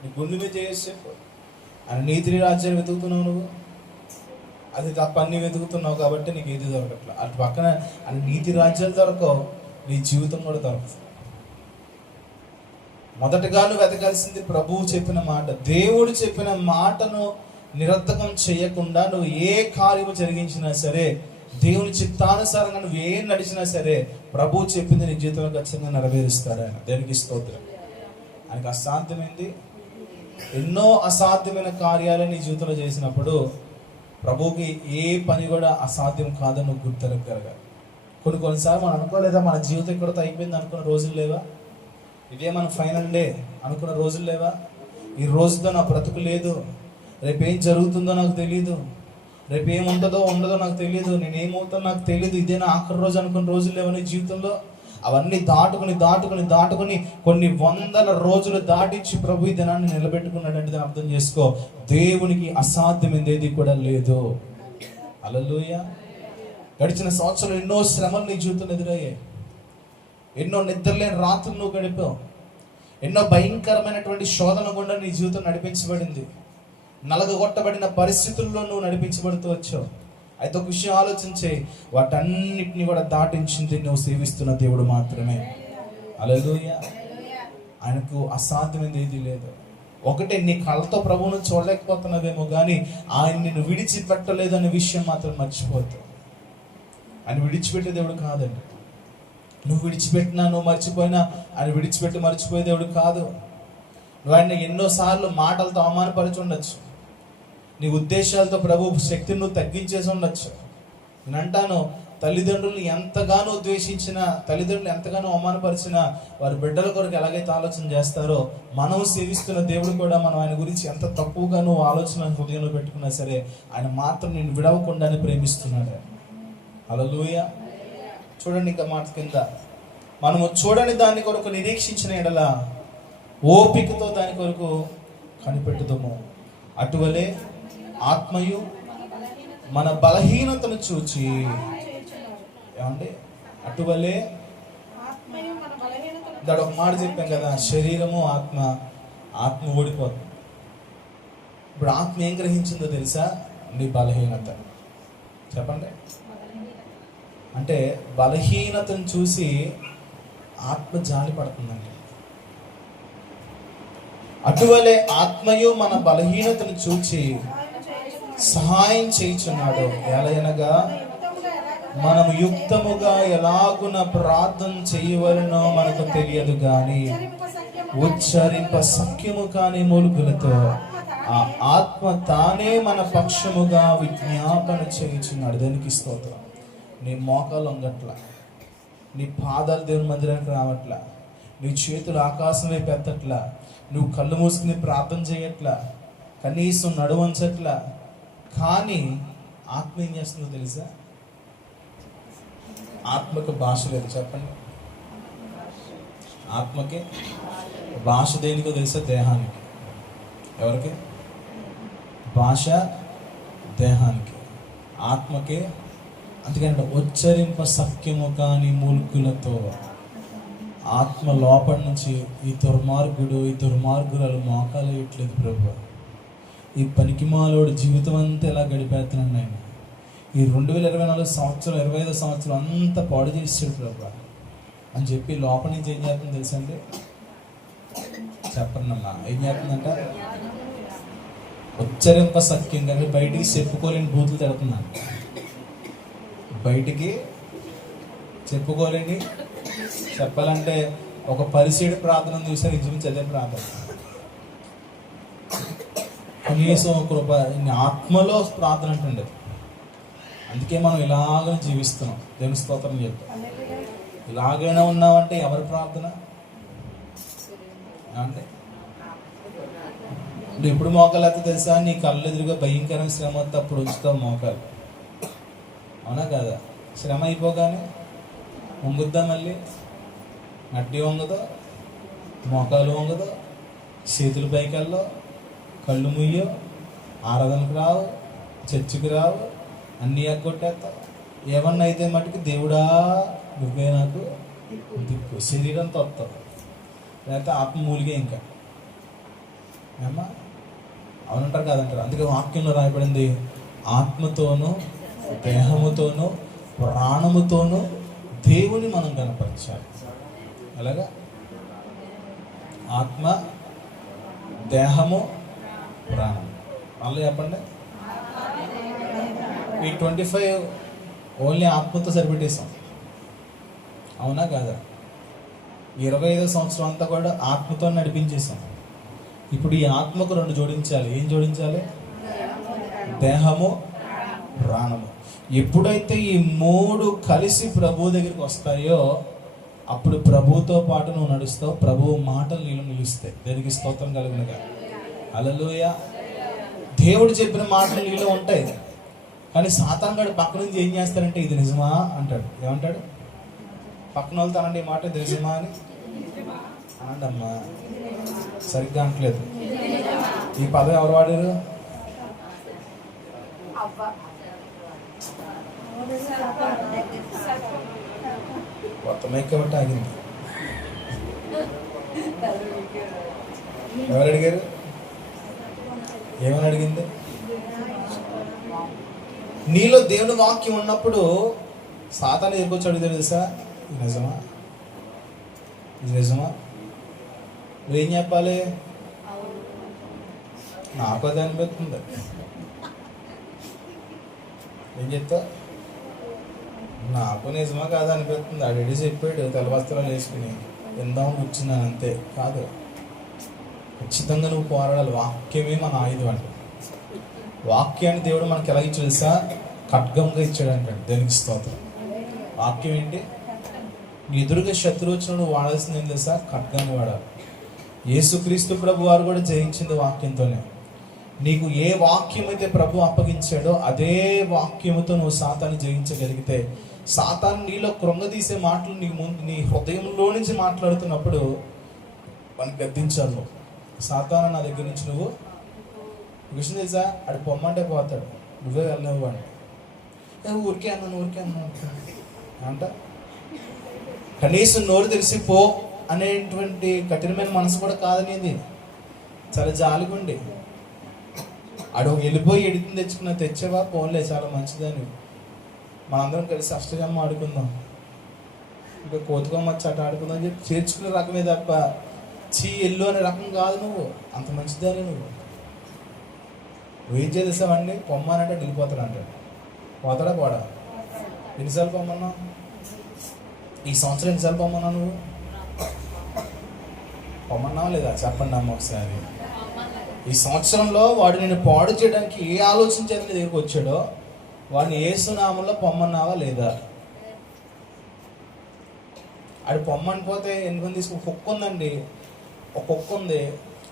నీ గుండె మీద చేసి చెప్పు. ఆయన నీతిని రాజ్యాన్ని వెతుకుతున్నావు నువ్వు, అది తప్ప అన్ని వెతుకుతున్నావు కాబట్టి నీకు ఏది దొరకట్లా. అటు పక్కన అని నీతి రాజ్యాలు దొరకవు, నీ జీవితం కూడా దొరకదు. మొదటగా నువ్వు వెతకాల్సింది ప్రభువు చెప్పిన మాట. దేవుడు చెప్పిన మాటను నిరర్ధకం చేయకుండా నువ్వు ఏ కార్యము జరిగించినా సరే, దేవుని చిత్తానుసారంగా నువ్వు ఏం నడిచినా సరే, ప్రభువు చెప్పింది నీ జీవితంలో ఖచ్చితంగా నెరవేరుస్తాడు ఆయన. దేనికి స్తోత్రం. ఆయనకు అసాధ్యమైంది, ఎన్నో అసాధ్యమైన కార్యాలు నీ జీవితంలో చేసినప్పుడు ప్రభువుకి ఏ పని కూడా అసాధ్యం కాదని నువ్వు గుర్తెరగలగాలి. కొన్నిసార్లు మనం అనుకోలేదా మన జీవితం ఇక్కడతో అయిపోయింది అనుకున్న రోజులు లేవా? ఇదే మన ఫైనల్ డే అనుకున్న రోజులు లేవా? ఈ రోజుతో నా బ్రతుకు లేదు, రేపేం జరుగుతుందో నాకు తెలియదు, రేపు ఏముంటుందో ఉండదో నాకు తెలియదు, నేనేమవుతానో నాకు తెలియదు, ఇదే నా ఆఖరి రోజు అనుకున్న రోజులు లేవా నీ జీవితంలో? అవన్నీ దాటుకుని కొన్ని వందల రోజులు దాటించి ప్రభు ఈ దినాన్ని నిలబెట్టుకున్నాడంటే దాన్ని అర్థం చేసుకో, దేవునికి అసాధ్యమైనది ఏది కూడా లేదు. హల్లెలూయా. గడిచిన సంవత్సరాలు ఎన్నో శ్రమలు నీ జీవితంలో ఎదురయ్యాయి, ఎన్నో నిద్రలేని రాత్రులు నువ్వు గడిపావు, ఎన్నో భయంకరమైనటువంటి శోధన గుండా నీ జీవితం నడిపించబడింది, నలగగొట్టబడిన పరిస్థితుల్లో నువ్వు నడిపించబడుతూ వచ్చావు. అయితే ఒక విషయం ఆలోచించే, వాటన్నిటిని కూడా దాటించింది నువ్వు సేవిస్తున్న దేవుడు మాత్రమే. హల్లెలూయా. ఆయనకు అసాధ్యమైనది ఏది లేదు. ఒకటే, నీ కళ్ళతో ప్రభువును చూడలేకపోతున్నావేమో కానీ ఆయన నిన్ను విడిచిపెట్టలేదు అనే విషయం మాత్రం మర్చిపోతావు. ఆయన విడిచిపెట్టే దేవుడు కాదండి. నువ్వు విడిచిపెట్టినా నువ్వు మర్చిపోయినా ఆయన విడిచిపెట్టి మర్చిపోయే దేవుడు కాదు. నువ్వు ఆయన ఎన్నోసార్లు మాటలతో అవమానపరిచి ఉండొచ్చు, నీ ఉద్దేశాలతో ప్రభు శక్తిని నువ్వు తగ్గించేసి ఉండొచ్చు. నేను అంటాను, తల్లిదండ్రులు ఎంతగానో ద్వేషించిన, తల్లిదండ్రులు ఎంతగానో అవమానపరిచిన వారి బిడ్డల కొరకు ఎలాగైతే ఆలోచన చేస్తారో, మనం సేవిస్తున్న దేవుడు కూడా మనం ఆయన గురించి ఎంత తక్కువగా నువ్వు ఆలోచన హృదయంలో పెట్టుకున్నా సరే, ఆయన మాత్రం నేను విడవకుండానే ప్రేమిస్తున్నాడు. హల్లెలూయా. చూడండి ఇంకా మాట కింద, మనము చూడని దాని కొరకు నిరీక్షించిన ఎడల ఓపికతో దాని కొరకు కనిపెట్టుదము. అటువలే ఆత్మయు మన బలహీనతను చూచి, ఏమండి అటువలే దాడు ఒక మాట చెప్పాం కదా, శరీరము ఆత్మ ఓడిపోతుంది. ఇప్పుడు ఆత్మ ఏం గ్రహించిందో తెలుసా? నీ బలహీనత. చెప్పండి. అంటే బలహీనతను చూసి ఆత్మ జాలి పడుతుందండి. అటువలే ఆత్మయు మన బలహీనతను చూచి సహాయం చేయుచున్నాడు. ఎలయనగా మనం యుక్తముగా ఎలాగున ప్రార్థన చేయవలనో మనకు తెలియదు గాని ఉచ్చరింప సఖ్యము కాని మూలుగులతో ఆ ఆత్మ తానే మన పక్షముగా విజ్ఞాపన చేయుచున్నాడు. దానికి స్తోత్రం. నీ మోకాలు వంగట్లా, నీ పాదాలు దేవుని మందిరానికి రావట్లా, నీ చేతులు ఆకాశం వైపు ఎత్తట్లా, నువ్వు కళ్ళు మూసుకుని ప్రార్థన చేయట్లా, కనీసం నడువంచట్లా. కానీ ఆత్మ ఏం చేస్తుందో తెలుసా? ఆత్మకు భాష లేదు. చెప్పండి. ఆత్మకి భాష దేనికో తెలుసా? దేహానికి. ఎవరికి భాష? దేహానికి. ఆత్మకి అందుకంటే ఉచ్చరింప సఖ్యము కాని మూల్గులతో. ఆత్మ లోపల నుంచి ఈ దుర్మార్గురాలు మోకాలు వేయట్లేదు ప్రభు, ఈ పనికిమాలోడు జీవితం అంతా ఎలా గడిపేస్తున్నాను ఆయన, ఈ 2024 సంవత్సరం 25 సంవత్సరం అంతా పాడు చేసాడు ప్రభు అని చెప్పి లోపల నుంచి ఏం చేస్తుంది తెలుసండి? చెప్పండమ్మా, ఏం చేస్తుందంట? ఉచ్చరింప సఖ్యం కానీ బయటికి చెప్పుకోలేని బూతులు తిడుతున్నాను. బయటికి చెప్పుకోలేని, చెప్పాలంటే ఒక పరిశీడి ప్రార్థన చూసారు, ఇంచుమించు అదే ప్రార్థన. కనీసం కృప ఆత్మలో ప్రార్థన అంటుండే. అందుకే మనం ఇలాగనే జీవిస్తున్నాం. దేవుని స్తోత్రం చెప్తాం. ఇలాగైనా ఉన్నామంటే ఎవరి ప్రార్థన అంటే? నువ్వు ఎప్పుడు మోకాలు అయితే తెలుసా? నీ కళ్ళు ఎదురుగా భయంకరమైన శ్రమ వస్తే అప్పుడు ఉంచుతావు మోకాలు. అవునా కదా? శ్రమ అయిపోగానే వంగుద్దా, మళ్ళీ నడ్డి వంగదు, మోకాలు వంగదు, చేతులు పైకెళ్ళో, కళ్ళు ముయ్యో, ఆరాధనకు రావు, చర్చికి రావు, అన్నీ ఎగ్గొట్టేస్తావు. ఏమన్నా అయితే మటుకు దేవుడా నువ్వే నాకు దిక్కు, శరీరంతో వస్తావు, లేకపోతే ఆత్మ మూలిగే. ఇంకా ఏమ్మా అవునంటారు కాదంటారు. అందుకే వాక్యంలో రాయబడింది, ఆత్మతోనూ దేహముతోనూ ప్రాణముతోనూ దేవుని మనం కనపరచాలి. అలాగా ఆత్మ, దేహము, ప్రాణం. మళ్ళీ చెప్పండి. ఈ 25 ఓన్లీ ఆత్మతో సరిపెట్టేసాం, అవునా కాదా? 25వ సంవత్సరం అంతా కూడా ఆత్మతో నడిపించేసాం. ఇప్పుడు ఈ ఆత్మకు 2 జోడించాలి. ఏం జోడించాలి? దేహము, ప్రాణము. ఎప్పుడైతే ఈ 3 కలిసి ప్రభు దగ్గరికి వస్తాయో అప్పుడు ప్రభువుతో పాటు నువ్వు నడుస్తావు. ప్రభువు మాటలు నీళ్ళు నిలుస్తాయి. దేనికి స్తోత్రం కలుగునుగా. హల్లెలూయా. దేవుడు చెప్పిన మాటలు నీలో ఉంటాయి. కానీ సాతాను గాడు పక్క నుంచి ఏం చేస్తాడంటే ఇది నిజమా అంటాడు. ఏమంటాడు? పక్కన వాళ్ళతో అనండి ఈ మాట, ఇది నిజమా అని అనండి. అమ్మా సరిగ్గా అనట్లేదు. ఈ పదం ఎవరు వాడారు? కొత్త మైక్ కాబట్టి ఆగింది. ఎవరు అడిగారు? ఏమని అడిగింది? నీలో దేవుని వాక్యం ఉన్నప్పుడు సాతాను ఎదుర్కొచ్చి అడుగుతాడు తెలుసా, ఇది నిజమా, ఇది నిజమా? నువ్వేం చెప్పాలి? నాకు అది అనిపిస్తుంది. ఏం చెప్తా? నాకు నిజమా కాదా అనిపిస్తుంది. ఆడెడీ చెప్పాడు తెల్ల వస్త్రాలు వేసుకుని ఎందామని కూర్చున్నాను, అంతే. కాదు, ఖచ్చితంగా నువ్వు పోరాడాలి. వాక్యమే మన ఆయుధం అంటే. వాక్యాన్ని దేవుడు మనకి ఎలా ఇచ్చాడు తెలుసా? ఖడ్గంగా ఇచ్చాడు అంటాడు. దేనికి స్తోత్రం. వాక్యం ఏంటి? ఎదురుగా శత్రువు వచ్చినప్పుడు వాడాల్సింది ఏం తెలుసా? ఖడ్గాన్ని వాడాలి. యేసుక్రీస్తు ప్రభు వారు కూడా జయించింది వాక్యంతోనే. నీకు ఏ వాక్యం అయితే ప్రభు అప్పగించాడో అదే వాక్యముతో నువ్వు సాతాన్ని జయించగలిగితే, సాతాను నీలో కృంగదీసే మాటలు నీ ముందు నీ హృదయంలో నుంచి మాట్లాడుతున్నప్పుడు మనకి గద్దించాలి. నువ్వు సాతాను నా దగ్గర నుంచి నువ్వు విషయం తెలుసా, ఆడు పొమ్మంటే పోతాడు, నువ్వే వెళ్ళలేవు అని. ఊరికే అన్నాను అంట. కనీసం నోరు తెరిచి పో అనేటువంటి కఠినమైన మనసు కూడా కాదనేది. చాలా జాలిగుండి ఆడు వెళ్ళిపోయి ఎడిటింగ్ తెచ్చుకున్నా, తెచ్చావా పోన్లే చాలా మంచిదని మనందరం కలిసి అష్టజమ్మ ఆడుకుందాం, ఇంకా కోతుకోమచ్చి అట ఆడుకుందాం అని చెప్పి చేర్చుకునే రకమే తప్ప ఎల్లు అనే రకం కాదు. నువ్వు అంత మంచిదాన్ని. నువ్వేం చేసావండి? పొమ్మనంటే వెళ్ళిపోతాడు అంటాడు. పోతాడా పోడా? ఎన్నిసార్లు పొమ్మన్నావు ఈ సంవత్సరం? ఎన్నిసార్లు పొమ్మన్నావు నువ్వు? పొమ్మన్నావా లేదా? చెప్పండి అమ్మ ఒకసారి. ఈ సంవత్సరంలో వాడు నేను పాడు చేయడానికి ఏ ఆలోచన చేత నీ దగ్గరికి వచ్చాడో వాడిని యేసునామంలో పొమ్మన్నావా లేదా? ఆడు పొమ్మనిపోతే ఎన్ని తీసుకు కుక్క ఉందండి, ఒక కుక్క ఉంది,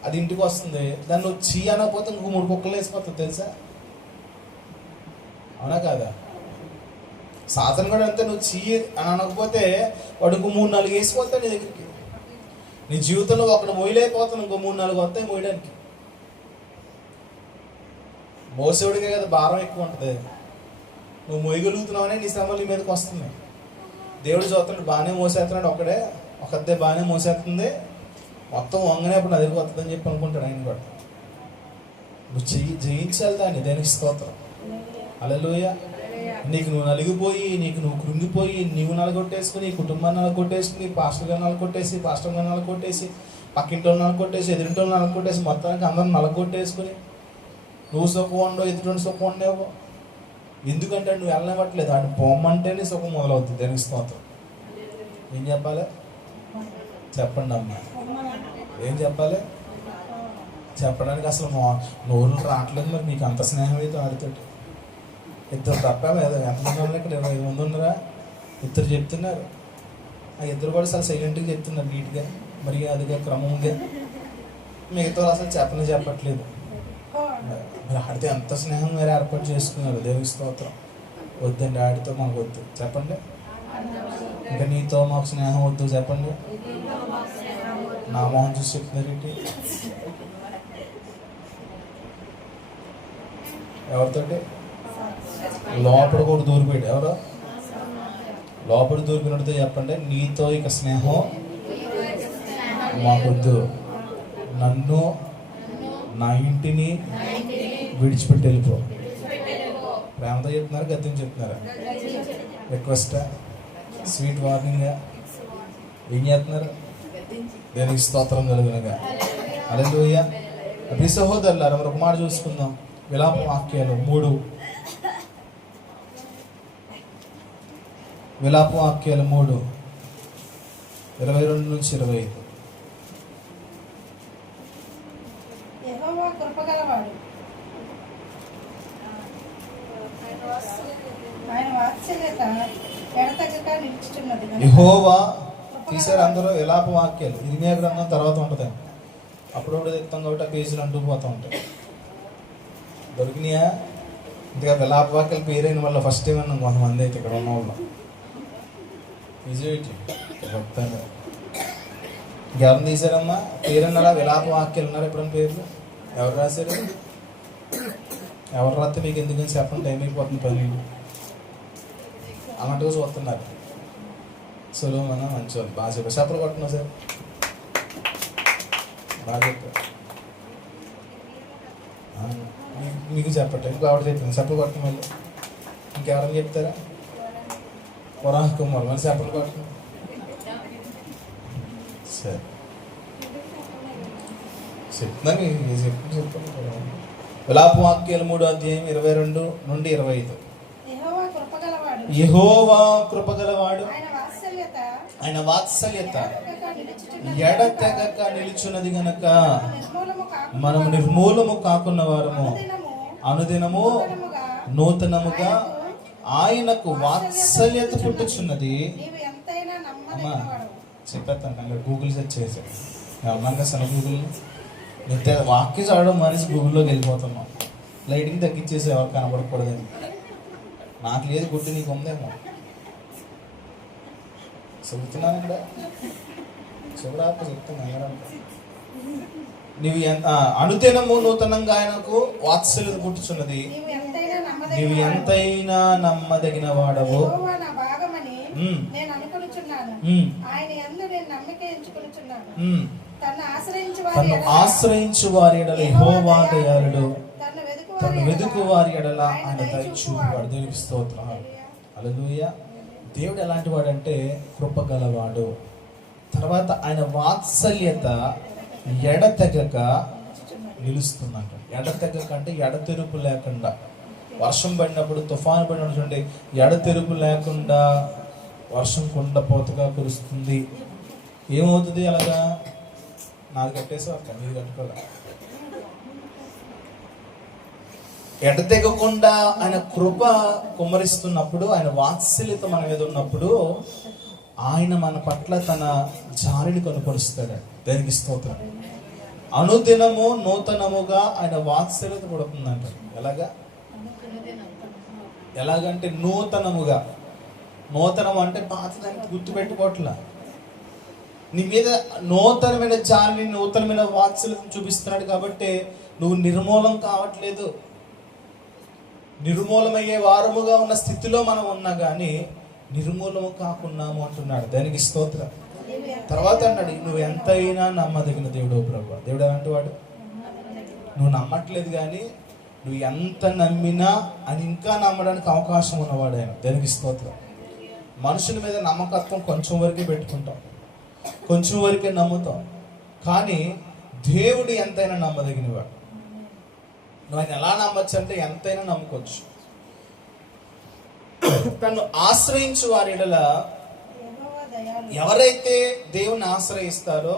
అది ఇంటికి వస్తుంది, దాన్ని నువ్వు చీ అనకపోతే ఇంకో 3 కుక్కలు వేసిపోతుంది తెలుసా, అవునా కాదా? సాధన కూడా అంతే. నువ్వు చీ అని అనకపోతే వాడు ఇంకో 3-4 వేసిపోతాడు నీ దగ్గరికి. నీ జీవితంలో ఒకడు మోయలేకపోతాను, ఇంకో 3-4 వస్తాయి మోయడానికి. మోసేవాడికే కదా భారం ఎక్కువ ఉంటుంది. నువ్వు మోయగలుగుతున్నావనే నీ శ్రమలు నీ మీదకి వస్తున్నాయి. దేవుడు చూస్తున్నాడు, బాగానే మోసేస్తున్నాడు, ఒకతే బాగానే మోసేస్తుంది, మొత్తం వంగనేప్పుడు అదిరికి వస్తుందని చెప్పి అనుకుంటాడు ఆయన కూడా. నువ్వు జయించాలి దాన్ని. దేనికి స్తోత్రం. హల్లెలూయా. నీకు నువ్వు నలిగిపోయి, నీకు నువ్వు కృంగిపోయి, నీవు నలగొట్టేసుకుని, కుటుంబాన్ని నలగొట్టేసుకుని, పాస్టర్ గారు నలగొట్టేసి, పాస్టర్ గారు నలగొట్టేసి, పక్కింటి వాళ్ళు నలగొట్టేసి, ఎదురింటి వాళ్ళు నలగొట్టేసి, మొత్తానికి అందరం నలగొట్టేసుకుని నువ్వు సుఖం ఉండవు, ఎదుటి సుఖం ఉండేవు. ఎందుకంటే నువ్వు వెళ్ళనివ్వట్లేదు. ఆడు పొమ్మంటేనే సుఖం మొదలవుతుంది. దేనికి స్తోత్రం. ఏం చెప్పాలి? చెప్పండి అమ్మా, ఏం చెప్పాలి? చెప్పడానికి అసలు నోరులు రావట్లేదు. మరి మీకు అంత స్నేహం అయితే ఆడుతాడు. 2 తప్ప ఎంతమంది ఉన్నారు ఇక్కడ? 25 మంది ఉన్నారా? 2 చెప్తున్నారు. ఆ 2 కూడా చాలా సైలెంట్గా చెప్తున్నారు, నీట్గా, మరి అదిగా క్రమంగా. మిగతా అసలు చెప్పట్లేదు. మరి ఆడితే ఎంత స్నేహం మీరు ఏర్పాటు చేసుకున్నారు. దేవుని స్తోత్రం. వద్దండి, ఆడితో మాకు వద్దు. చెప్పండి. ఇంకా నీతో మాకు స్నేహం వద్దు. చెప్పండి. నా మోహన్ చూసి చెప్తున్నారేంటి? ఎవరితోటి? లోపల కూడా దూరిపోయాడు. ఎవరో లోపల దూరిపోయినట్టుతో చెప్పండి. నీతో ఇక స్నేహం మాకొద్దు, నన్ను నా ఇంటిని విడిచిపెట్టి వెళ్ళిపో. ప్రేమతో చెప్తున్నారు, గద్యం చెప్తున్నారా? రిక్వెస్టా? స్వీట్ వార్నింగా? ఏం చేస్తున్నారు? దేనికి స్తోత్రం కలుగునగా. హల్లెలూయా. ప్రియ సహోదరులారా, మరి ఒక మాట చూసుకుందాం. విలాప వాక్యాలు 3. విలాప వాక్యాలు 3, 22 నుంచి 25. యెహోవా కృపగలవాడు, ఆయన వాత్సల్యత ఎడతెగక నిలుచుచున్నది గనుక. యెహోవా తీసారు అందరూ విలాప వాక్యాలు. ఇర్మియా గ్రంథం తర్వాత ఉంటుంది, అప్పుడప్పుడు తెస్తాం కాబట్టి ఆ పేజీలు అంటూ పోతూ ఉంటాయి. దొరికినాయా? ఇంతగా విలాప వాక్యాలు పేరైన వల్ల ఫస్ట్ టైం అన్నాం కొంతమంది అయితే ఇక్కడ ఉన్న వాళ్ళు. చెప్తాను. ఇంకెవరిని తీసారమ్మా పేరున్నారా? విలాప వాక్యాలు ఉన్నారా ఎప్పుడన్నా పేర్లు? ఎవరు రాశారు? ఎవరు రాస్తే మీకు ఎందుకని చెప్పండి, టైం అయిపోతుంది పని. అలాంటిగా చూస్తున్నారు. సులువన మంచివాళ్ళు, బాగా చెప్పారు. చెప్పలు కొట్టున్నా సార్, బాగా చెప్పారు. మీకు చెప్పట్టు, ఇంకో ఆవిడ చెప్పింది చెప్పలు కొట్టడం మళ్ళీ. ఇంకెవరైనా చెప్తారా? వరాహ కుమార్ మళ్ళీ చెప్పలు కొట్టడం. సరే చెప్తున్నా, మీకు చెప్పండి. విలాప వాక్యాలు 3వ అధ్యాయం 22 నుండి 25. యెహోవా కృపగలవాడు, యెహోవా కృపగలవాడు, ఆయన వాత్సల్యత ఎడతెగక నిలుచున్నది గనక మనం నిర్మూలము కాకున్న వారము అనుదినము నూతనముగా ఆయనకు వాత్సల్యత పుట్టుచున్నది. నీవు ఎంతైనా అమ్మా నమ్మదగినవాడు. చెప్పేస్తాను, అక్కడ గూగుల్ సెర్చ్ చేశాను. ఎవరన్నా సరే గూగుల్ నిత్య వాక్యం చదవడం మనిషి గూగుల్లోకి వెళ్ళిపోతున్నాం. లైటింగ్ తగ్గించేసి ఎవరు కనబడకూడదని. నాకు లేదు గుర్తు, నీకు ఉందేమో. చెబుతున్నానండి, చెబురాక చెప్తున్నా. నీవు అనుదినము నూతనంగా ఆయనకు వాత్సల్యత పుట్టుచున్నది. నీవు ఎంతైనా నమ్మదగిన వాడవు. యెహోవా నా భాగమని నేను అనుకొనుచున్నాను. ఆయన యందు నేను నమ్మిక ఉంచుకొనుచున్నాను. తన్ను ఆశ్రయించు వారి ఎడల యెహోవా దయాళుడు, తను వెదుకు వారి ఎడల ఆయన దయచూపువాడు. దేవునికి స్తోత్రం. హల్లెలూయా. దేవుడు ఎలాంటి వాడంటే కృపగలవాడు. తర్వాత ఆయన వాత్సల్యత ఎడతెగక నిలుస్తుందంట. ఎడతెగక అంటే ఎడతెరుపు లేకుండా. వర్షం పడినప్పుడు, తుఫాను పడినప్పుడు చూడండి, ఎడతెరుపు లేకుండా వర్షం కుండపోతగా కురుస్తుంది. ఏమవుతుంది? అలాగా నాది కట్టేసి అక్క మీరు కట్టుకోలే. ఎడతెగకుండా ఆయన కృప కుమ్మరిస్తున్నప్పుడు, ఆయన వాత్సల్యత మన మీద ఉన్నప్పుడు ఆయన మన పట్ల తన జాలిని కనుపరుస్తాడు. దేనికి స్తోత్రం. అనుదినము నూతనముగా ఆయన వాత్సల్యత పడుతుందంట. ఎలాగంటే నూతనముగా. నూతనం అంటే పాతదానికి గుర్తుపెట్టుకోవట్లా. నీ మీద నూతనమైన జాలిని, నూతనమైన వాత్సల్యతను చూపిస్తున్నాడు. కాబట్టి నువ్వు నిర్మూలం కావట్లేదు. నిర్మూలమయ్యే వారముగా ఉన్న స్థితిలో మనం ఉన్నా కానీ నిర్మూలము కాకున్నాము అంటున్నాడు. దానికి స్తోత్రం. తర్వాత అన్నాడు, నువ్వు ఎంతైనా నమ్మదగిన దేవుడు ప్రభు. దేవుడు ఎలాంటి వాడు? నువ్వు నమ్మట్లేదు కానీ నువ్వు ఎంత నమ్మినా అని ఇంకా నమ్మడానికి అవకాశం ఉన్నవాడు ఆయన. దానికి స్తోత్రం. మనుషుల మీద నమ్మకత్వం కొంచెం వరకే పెట్టుకుంటాం, కొంచెం వరకే నమ్ముతాం. కానీ దేవుడు ఎంతైనా నమ్మదగినవాడు. నువ్వు ఆయన ఎలా నమ్మచ్చు అంటే ఎంతైనా నమ్ముకోవచ్చు. తను ఆశ్రయించు వారి ఎడల, ఎవరైతే దేవుని ఆశ్రయిస్తారో,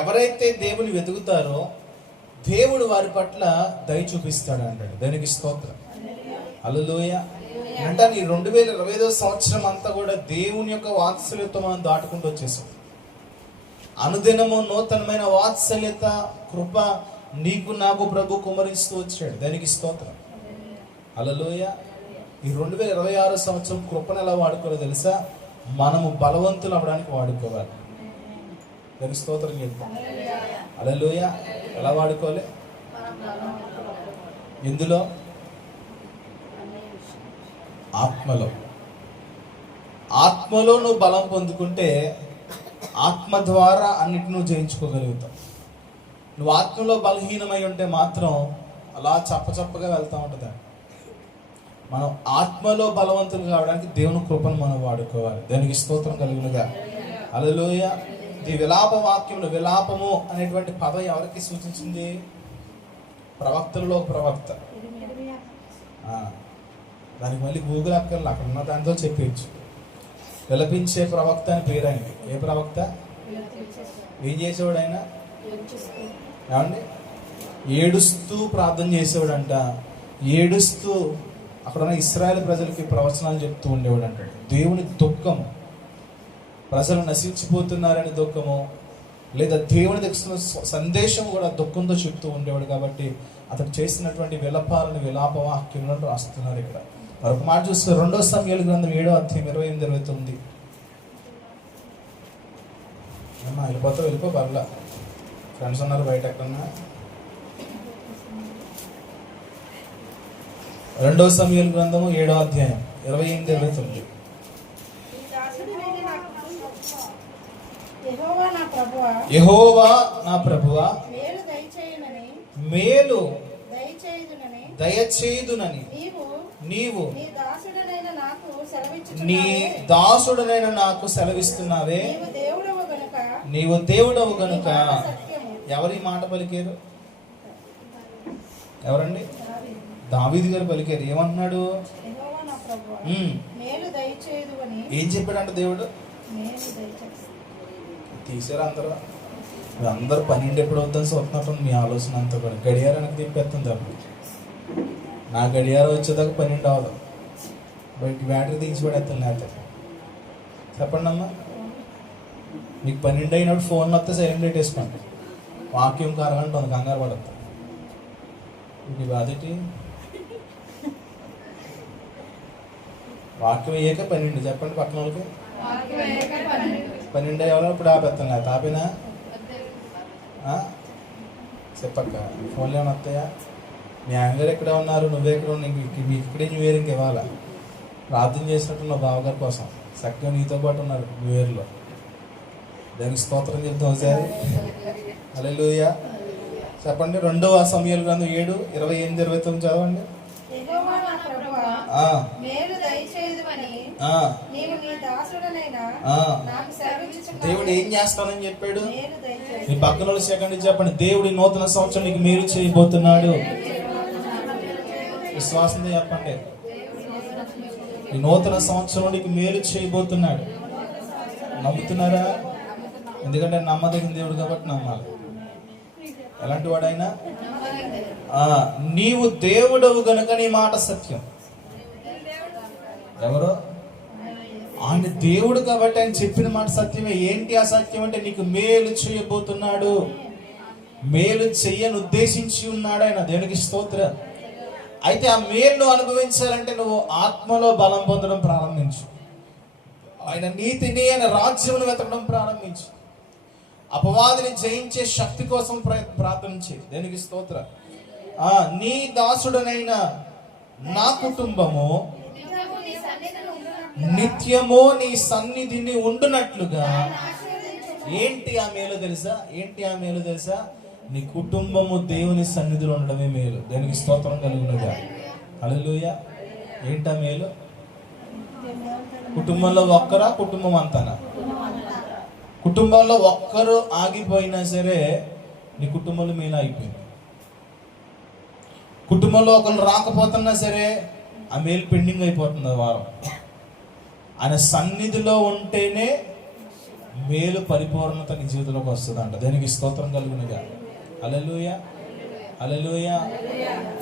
ఎవరైతే దేవుని వెతుకుతారో దేవుడు వారి పట్ల దయ చూపిస్తాడు అంటాడు. దానికి స్తోత్రం. హల్లెలూయా. అంటే ఈ 2025 సంవత్సరం అంతా కూడా దేవుని యొక్క వాత్సల్యత మనం దాటుకుంటూ వచ్చేసాం. అనుదినము నూతనమైన వాత్సల్యత, కృప నీకు నాకు ప్రభు కుమరిస్తూ వచ్చాడు. దానికి స్తోత్రం. హల్లెలూయా. ఈ 2026 సంవత్సరం కృపను ఎలా వాడుకోవాలో తెలుసా? మనము బలవంతులు అవ్వడానికి వాడుకోవాలి. దానికి స్తోత్రం చెప్తాం. హల్లెలూయా. ఎలా వాడుకోవాలి? ఎందులో? ఆత్మలో. ఆత్మలో నువ్వు బలం పొందుకుంటే ఆత్మ ద్వారా అన్నిటి నువ్వు జయించుకోగలుగుతావు. నువ్వు ఆత్మలో బలహీనమై ఉంటే మాత్రం అలా చప్పచప్పగా వెళ్తూ ఉంటుంది. మనం ఆత్మలో బలవంతులు కావడానికి దేవుని కృపను మనం వాడుకోవాలి. దానికి స్తోత్రం కలుగునుగా. హల్లెలూయా. ఈ విలాప వాక్యంలో విలాపము అనేటువంటి పదం ఎవరికి సూచించింది? ప్రవక్తలలో ఒక ప్రవక్త. దానికి మళ్ళీ గూగుల్ అక్కర్లు, అక్కడ ఉన్న దాంతో చెప్పచ్చు. విలపించే ప్రవక్త అని పేరు ఆయనకి. ఏ ప్రవక్త? ఏం చేసేవాడు ఆయన? ఏమండి? ఏడుస్తూ ప్రార్థన చేసేవాడంట. ఏడుస్తూ అక్కడ ఉన్న ఇశ్రాయేలు ప్రజలకి ప్రవచనాలు చెప్తూ ఉండేవాడు అంటాడు. దేవుని దుఃఖం, ప్రజలు నశించిపోతున్నారని దుఃఖము, లేదా దేవుని తెచ్చిన సందేశం కూడా దుఃఖంతో చెప్తూ ఉండేవాడు. కాబట్టి అతను చేసినటువంటి విలపాలను విలాపవాక్యములను రాస్తున్నారు ఇక్కడ. మరొక మాట చూస్తే 2 సమూయేలు గ్రంథం 7వ అధ్యాయం 28-29. అమ్మా వెళ్ళిపో పర్లా, ఫ్రెండ్స్ ఉన్నారు బయట ఎక్కడన్నా. 2 సమూయేలు గ్రంథము 7వ అధ్యాయం 28-29. యెహోవా నా ప్రభువా మేలు దయచేయుదునని నీవు నీ దాసుడనైన నాకు సెలవిస్తున్నావే. నీవు దేవుడవు గనుక. ఎవరి మాట పలికారు? ఎవరండి? దావీదు గారు పలికారు. ఏమంటున్నాడు? ఏం చెప్పాడంట దేవుడు? తీసారా అందరూ 12 ఎప్పుడు అవుతుందని చూస్తున్నట్టు మీ ఆలోచన అంతా కూడా. గడియారానికి తిప్పేస్తుంది తప్ప. నా గడియారం వచ్చేదాకా 12 అవ్వదు. బయట బ్యాటరీ తీసిపడేస్తాను లేకపోతే. చెప్పండి అమ్మా, మీకు 12 అయినప్పుడు ఫోన్ వస్తే సైలెంట్ పెట్టేసుకోండి. వాక్యం కరగంట ఉంది, కంగారు పడద్దు. ఇది బాధటి వాక్యం అయ్యాక 12. చెప్పండి పక్కన వాళ్ళకి. 12 అయ్యేవాళ్ళు ఇప్పుడు ఆపేస్తాను లేకపోతే. ఆపినా చెప్పక్క. ఫోన్లో ఏమైనా వస్తాయా? మీ ఆయనగారు ఎక్కడ ఉన్నారు, నువ్వే ఎక్కడ ఉన్నా, మీకు ఇక్కడే న్యూ ఇయర్ ఇంక ఇవ్వాలా? ప్రార్థన చేసినట్టు నా బావగారి కోసం చక్కగా నీతో పాటు ఉన్నారు న్యూ ఇయర్లో. దానికి స్తోత్రం చెప్తాం ఒకసారి. హల్లెలూయా. చెప్పండి. 2వ సమూయేలు గ్రంథం 7:28-29 చదవండి. దేవుడు ఏం చేస్తానని చెప్పాడు? మీ పక్కన సెకండ్ చెప్పండి. దేవుడి నూతన సంవత్సరం నీకు మేలు చేయబోతున్నాడు. విశ్వాసంతో చెప్పండి. ఈ నూతన సంవత్సరం నీకు మేలు చేయబోతున్నాడు. నమ్ముతున్నారా? ఎందుకంటే నమ్మదగిన దేవుడు కాబట్టి నమ్మాలి. ఎలాంటి వాడైనా నీవు దేవుడవు గనుక నీ మాట సత్యం. ఎవరు? ఆయన దేవుడు కాబట్టి ఆయన చెప్పిన మాట సత్యమే. ఏంటి ఆ సత్యం అంటే నీకు మేలు చేయబోతున్నాడు. మేలు చెయ్యని ఉద్దేశించి ఉన్నాడు ఆయన. దేవునికి స్తోత్రం. అయితే ఆ మేలును అనుభవించాలంటే నువ్వు ఆత్మలో బలం పొందడం ప్రారంభించు. ఆయన నీతిని, ఆయన రాజ్యమును వెతకడం ప్రారంభించు. అపవాదిని జయించే శక్తి కోసం ప్రార్థన చేయి. దేనికి స్తోత్రం. నీ దాసుడనైన నా కుటుంబము నిత్యము నీ సన్నిధిని ఉండునట్లుగా. ఏంటి ఆ మేలు తెలుసా? నీ కుటుంబము దేవుని సన్నిధిలో ఉండడమే మేలు. దేనికి స్తోత్రం కలుగునుగా. హల్లెలూయా. ఏంటా మేలు? కుటుంబంలో ఒక్కరా, కుటుంబం అంతానా? కుటుంబంలో ఒక్కరు ఆగిపోయినా సరే నీ కుటుంబంలో మేలు అయిపోయింది. కుటుంబంలో ఒకరు రాకపోతున్నా సరే ఆ మేలు పెండింగ్ అయిపోతుంది వారం. ఆయన సన్నిధిలో ఉంటేనే మేలు పరిపూర్ణత నీ జీవితంలోకి వస్తుంది అంట. దేనికి స్తోత్రం కలుగునుగా. హల్లెలూయా.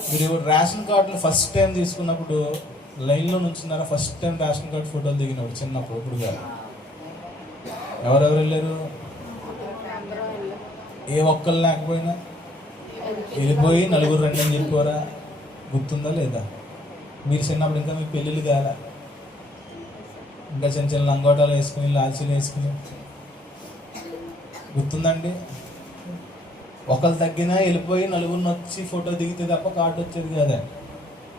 మీరు రేషన్ కార్డులు ఫస్ట్ టైం తీసుకున్నప్పుడు లైన్లో నుంచున్నారా? ఫస్ట్ టైం రేషన్ కార్డు ఫోటోలు దిగినప్పుడు చిన్నప్పుడు. ఇప్పుడు కాదు. ఎవరెవరు వెళ్ళారు? ఏ ఒక్కరు లేకపోయినా వెళ్ళిపోయి నలుగురు రండి అని చెప్పారా? గుర్తుందా లేదా? మీరు చిన్నప్పుడు ఇంకా మీ పెళ్ళిళ్ళు కాదా? ఇంకా చిన్న చిన్న లంగోటాలు వేసుకుని, లాల్చీలు వేసుకుని, గుర్తుందండి? ఒకళ్ళు తగ్గినా వెళ్ళిపోయి నలుగురిని వచ్చి ఫోటో దిగితే తప్ప కార్డు వచ్చేది కదా.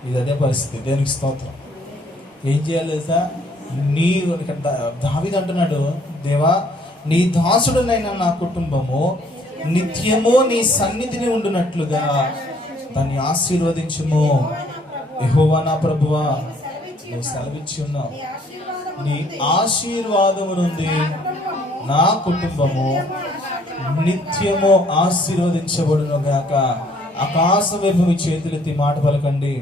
ఇది అదే పరిస్థితి. దేనికి స్తోత్రం. ఏం చేయాలి తెలుసా? దావీదు అంటున్నాడు, దేవా నీ దాసుడునైనా నా కుటుంబము నిత్యము నీ సన్నిధిని ఉండునట్లుగా దాన్ని ఆశీర్వదించుము. యెహోవా నా ప్రభువా, నువ్వు సెలవిచ్చి ఉన్నావు. నీ ఆశీర్వాదము నుండి నా కుటుంబము నిత్యము ఆశీర్వదించబడును గాక. ఆకాశం వైపు మీ చేతులెత్తి మాట పలకండి.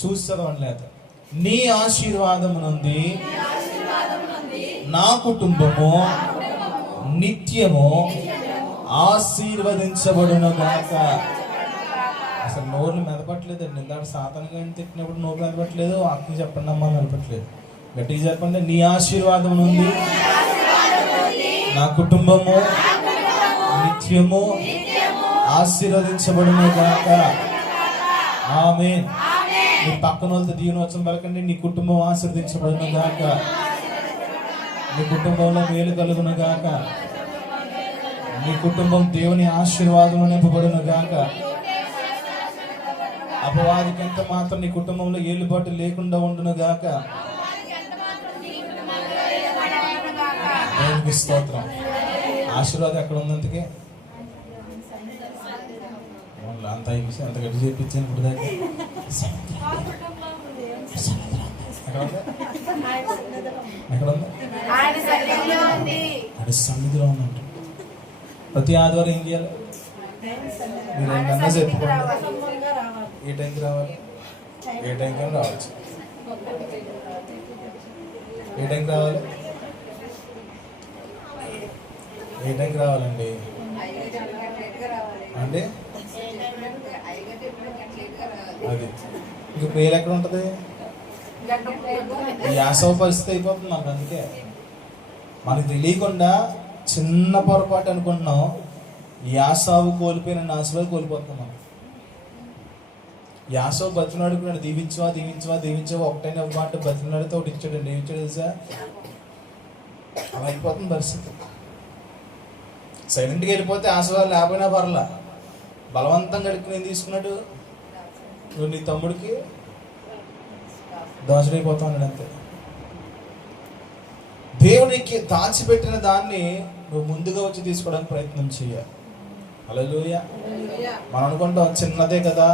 చూస్తామని లేదు. నీ ఆశీర్వాదము నుండి నా కుటుంబము నిత్యము ఆశీర్వదించబడును గాక. అసలు నోరు మెదపట్లేదు. నిందాడు సాతాను కానీ తిట్టినప్పుడు నోరు మెదపట్లేదు. అక్కకి చెప్పండి అమ్మా, మెదపట్లేదు. గట్టిగా చెప్పండి. నీ ఆశీర్వాదం నుండి నా కుటుంబము నిత్యము ఆశీర్వదించబడును గాక. ఆమేన్. నీ పక్కన వాళ్ళతో దీవెనవచనం పలకండి. నీ కుటుంబం ఆశీర్వదించబడును గాక. నీ కుటుంబంలో మేలు కలుగును గాక. నీ కుటుంబం దేవుని ఆశీర్వాదం నింపబడును గాక. అపవాదికి ఎంత మాత్రం నీ కుటుంబంలో ఏలుబాటు లేకుండా ఉండును గాక. దేవునికి స్తోత్రం. ఆశీర్వాదం ఎక్కడ ఉంది? అందుకే అంత అంత గట్టి చేయించాను ఇప్పుడు దాకా. ఎక్కడ ఉంది? ఆయన సన్నిధిలో ఉన్నట్టు. ప్రతి ఆదివారం ఏం చేయాలి? మీరు ఏంటన్నా చెప్పుకోండి. ఏ టైంకి రావాలి? ఏ టైంకి రావచ్చు? ఏ టైంకి రావాలి? ఏ టైంకి రావాలండి? అంటే అది ఇంక పేరు ఎక్కడ ఉంటుంది? యాసవ పరిస్థితి అయిపోతుంది మనకు. అందుకే మనకు తెలియకుండా చిన్న పొరపాటు అనుకుంటున్నాం. యాసావు కోల్పోయిన నాశవాలు కోల్పోతున్నాం మనం. యాసవ బతినాడుకున్నాడు, దీవించవా దీవించవా దీవించవా, ఒకటైనా మాట బతినాడితే ఒకటి ఇచ్చాడండి. ఏమి ఇచ్చాడు తెలుసా? అలా అయిపోతుంది పరిస్థితి. సైలెంట్గా వెళ్ళిపోతే ఆశవాళ్ళు లేకపోయినా పర్లా, బలవంతంగా అడుక్కుని ఏం తీసుకున్నాడు? నువ్వు నీ తమ్ముడికి దాచుడైపోతా ఉన్నాడు అంతే. దేవునికి దాచిపెట్టిన దాన్ని నువ్వు ముందుగా వచ్చి తీసుకోవడానికి ప్రయత్నం చేయాలి. హల్లెలూయా. మనం అనుకుంటాం చిన్నదే కదా,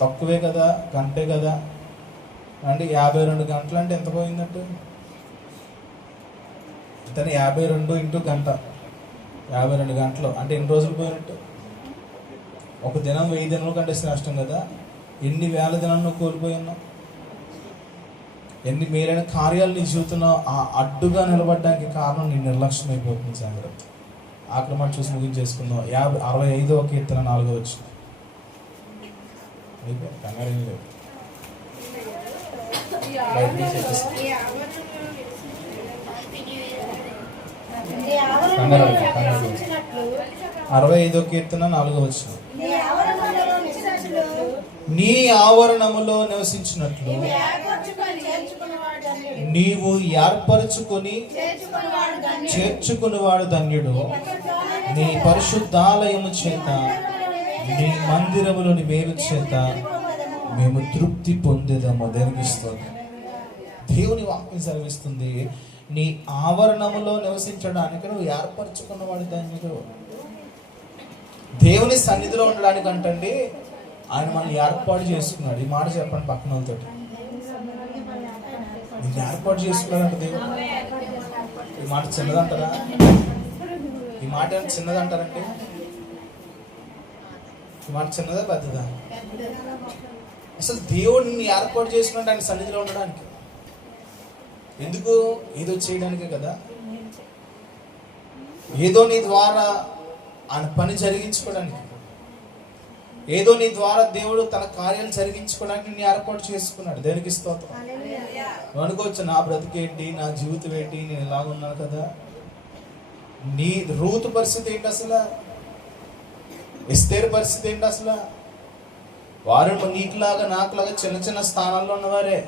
తక్కువే కదా, గంటే కదా అంటే 52 గంటలు అంటే ఎంత పోయిందంటే ఇతను 52 ఇంటూ గంట 52 గంటలు అంటే ఎన్ని రోజులు పోయినట్టు? ఒక దినం 1000 దినాల కంటే నష్టం కదా. ఎన్ని వేల దినాలు నువ్వు కోల్పోయి ఉన్నావు? ఎన్ని మేలైన కార్యాలు నీ జీవితంలో అడ్డుగా నిలబడడానికి కారణం నీ నిర్లక్ష్యం అయిపోతుంది. జాగ్రత్త. ఆఖరి మాట చూసి ముగించేసుకుందాం. 65వ కీర్తన 4వ వచనం. కంగారు ఏం లేదు. 65వ కీర్తన 4వ వచనం. నీ ఆవరణములో నివసించినట్లు నీవు ఏర్పరచుకొని చేర్చుకునివాడు ధన్యుడు. నీ పరిశుద్ధాలయము చేత నీ మందిరములోని మేలు చేత మేము తృప్తి పొందేదము. దేవునికి స్తోత్రం. దేవుని వాక్యం సెలవిస్తుంది, నీ ఆవరణములో నివసించడానికి నువ్వు ఏర్పరచుకున్నవాడు ధన్యుడు. దేవుని సన్నిధిలో ఉండడానికి అంటండి ఆయన మనల్ని ఏర్పాటు చేసుకున్నాడు. ఈ మాట చెప్పండి పక్కన వాళ్ళతో. నీకు ఏర్పాటు చేసుకున్నాడంట దేవుడు. ఈ మాట చిన్నదంటారా? ఈ మాట ఏమైనా చిన్నదంటారంటే ఈ మాట చిన్నదా పెద్దదా? అసలు దేవుడిని ఏర్పాటు చేసుకున్నాడు ఆయన సన్నిధిలో ఉండడానికి. ఎందుకు? ఏదో చేయడానికే కదా. ఏదో నీ ద్వారా ఆయన పని జరిగించుకోవడానికి, ఏదో నీ ద్వారా దేవుడు తన కార్యాలు జరిగించుకోవడానికి నేను ఏర్పాటు చేసుకున్నాడు. దేనికి స్తోత్రం. నువ్వు అనుకోవచ్చు నా బ్రతికేంటి, నా జీవితం ఏంటి, నేను ఇలాగున్నాను కదా. నీ రూతు పరిస్థితి ఏంటి అసలు? ఎస్తేరు పరిస్థితి ఏంటి అసలు? వారు నీకులాగా నాకులాగా చిన్న చిన్న స్థానాల్లో ఉన్నవారే.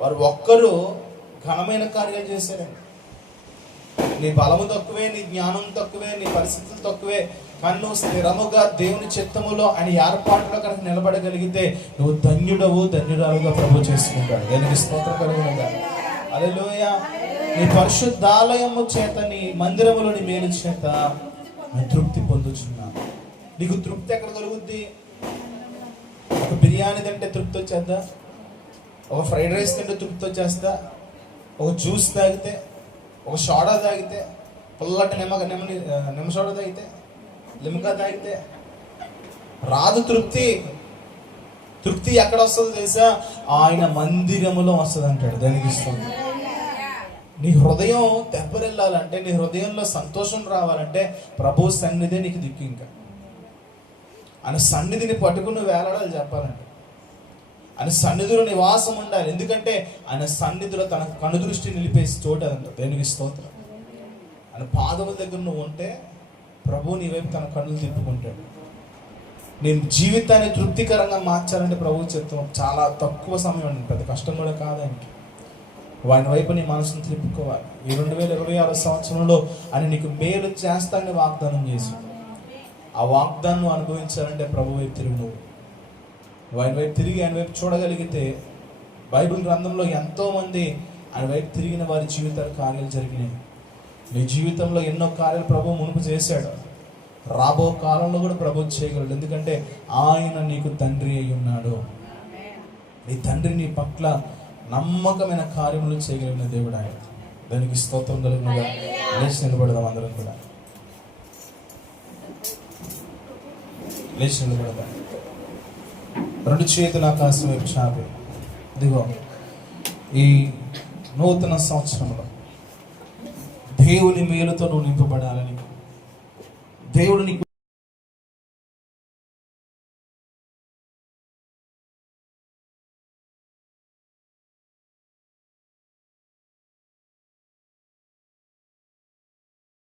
వారు ఒక్కరు ఘనమైన కార్యాలు చేశారండి. నీ బలము తక్కువే, నీ జ్ఞానం తక్కువే, నీ పరిస్థితులు తక్కువే, కానీ నువ్వు స్థిరముగా దేవుని చిత్తములో ఆయన ఏర్పాటులో కనుక నిలబడగలిగితే నువ్వు ధన్యుడవు, ధన్యురాలుగా ప్రభు చేసుకుంటాడు. దానికి స్తోత్రం కలుగునుగా. హల్లెలూయా. నీ పరిశుద్ధాలయము చేత నీ మందిరములోని మేలు చేత నేను తృప్తి పొందుచున్నాను. నీకు తృప్తి ఎక్కడ కలుగుద్ది? ఒక బిర్యానీ తింటే తృప్తి వచ్చేద్దా? ఒక ఫ్రైడ్ రైస్ తింటే తృప్తి వచ్చేస్తా? ఒక జ్యూస్ తాగితే, ఒక సోడా తాగితే, పుల్లటి నిమ్మ సోడా తాగితే, లిమ్కా తాగితే రాదు తృప్తి. తృప్తి ఎక్కడ వస్తుందో తెలుసా? ఆయన మందిరములో వస్తుంది అంటాడు. దానికి ఇస్తుంది. నీ హృదయం తెప్పరిల్లాలంటే, నీ హృదయంలో సంతోషం రావాలంటే ప్రభు సన్నిధి నీకు దిక్కు. ఇంకా ఆయన సన్నిధిని పట్టుకుని వేలాడాలి చెప్పాలంటే. ఆయన సన్నిధిలో నివాసం ఉండాలి. ఎందుకంటే ఆయన సన్నిధిలో తన కనుదృష్టి నిలిపేసి చోటు అదంట. దేనికి స్తోత్రం. ఆయన పాదముల దగ్గర నువ్వు ఉంటే ప్రభు నీ వైపు తన కన్నులు తిప్పుకుంటాడు. నేను జీవితాన్ని తృప్తికరంగా మార్చాలంటే ప్రభు చిత్తం. చాలా తక్కువ సమయం అండి, పెద్ద కష్టం కూడా కాదానికి. ఆయన వైపు నీ మనసును తిప్పుకోవాలి. ఈ 2026 సంవత్సరంలో ఆయన నీకు మేలు చేస్తానని వాగ్దానం చేసి, ఆ వాగ్దానం అనుభవించాలంటే ప్రభు వైపు తిరిగి నువ్వు ఆయన వైపు తిరిగి ఆయన వైపు చూడగలిగితే, బైబిల్ గ్రంథంలో ఎంతో మంది ఆయన వైపు తిరిగిన వారి జీవితాల కార్యాలు జరిగినాయి. నీ జీవితంలో ఎన్నో కార్యాలు ప్రభు మునుపు చేశాడు, రాబో కాలంలో కూడా ప్రభు చేయగలడు. ఎందుకంటే ఆయన నీకు తండ్రి అయి ఉన్నాడు. నీ తండ్రి నీ పట్ల నమ్మకమైన కార్యములు చేయగలిగిన దేవుడు ఆయన. దానికి స్తోత్రం కలుగునుగా. లేచి నిలబడదాం అందరం కూడా. లేచి నిలబడదాం. 2 చేతుల ఆకాశం వైపు చాపి, ఇదిగో ఈ నూతన సంవత్సరంలో దేవుని మేలుతో నువ్వు నింపబడాలని, దేవుడు నీకు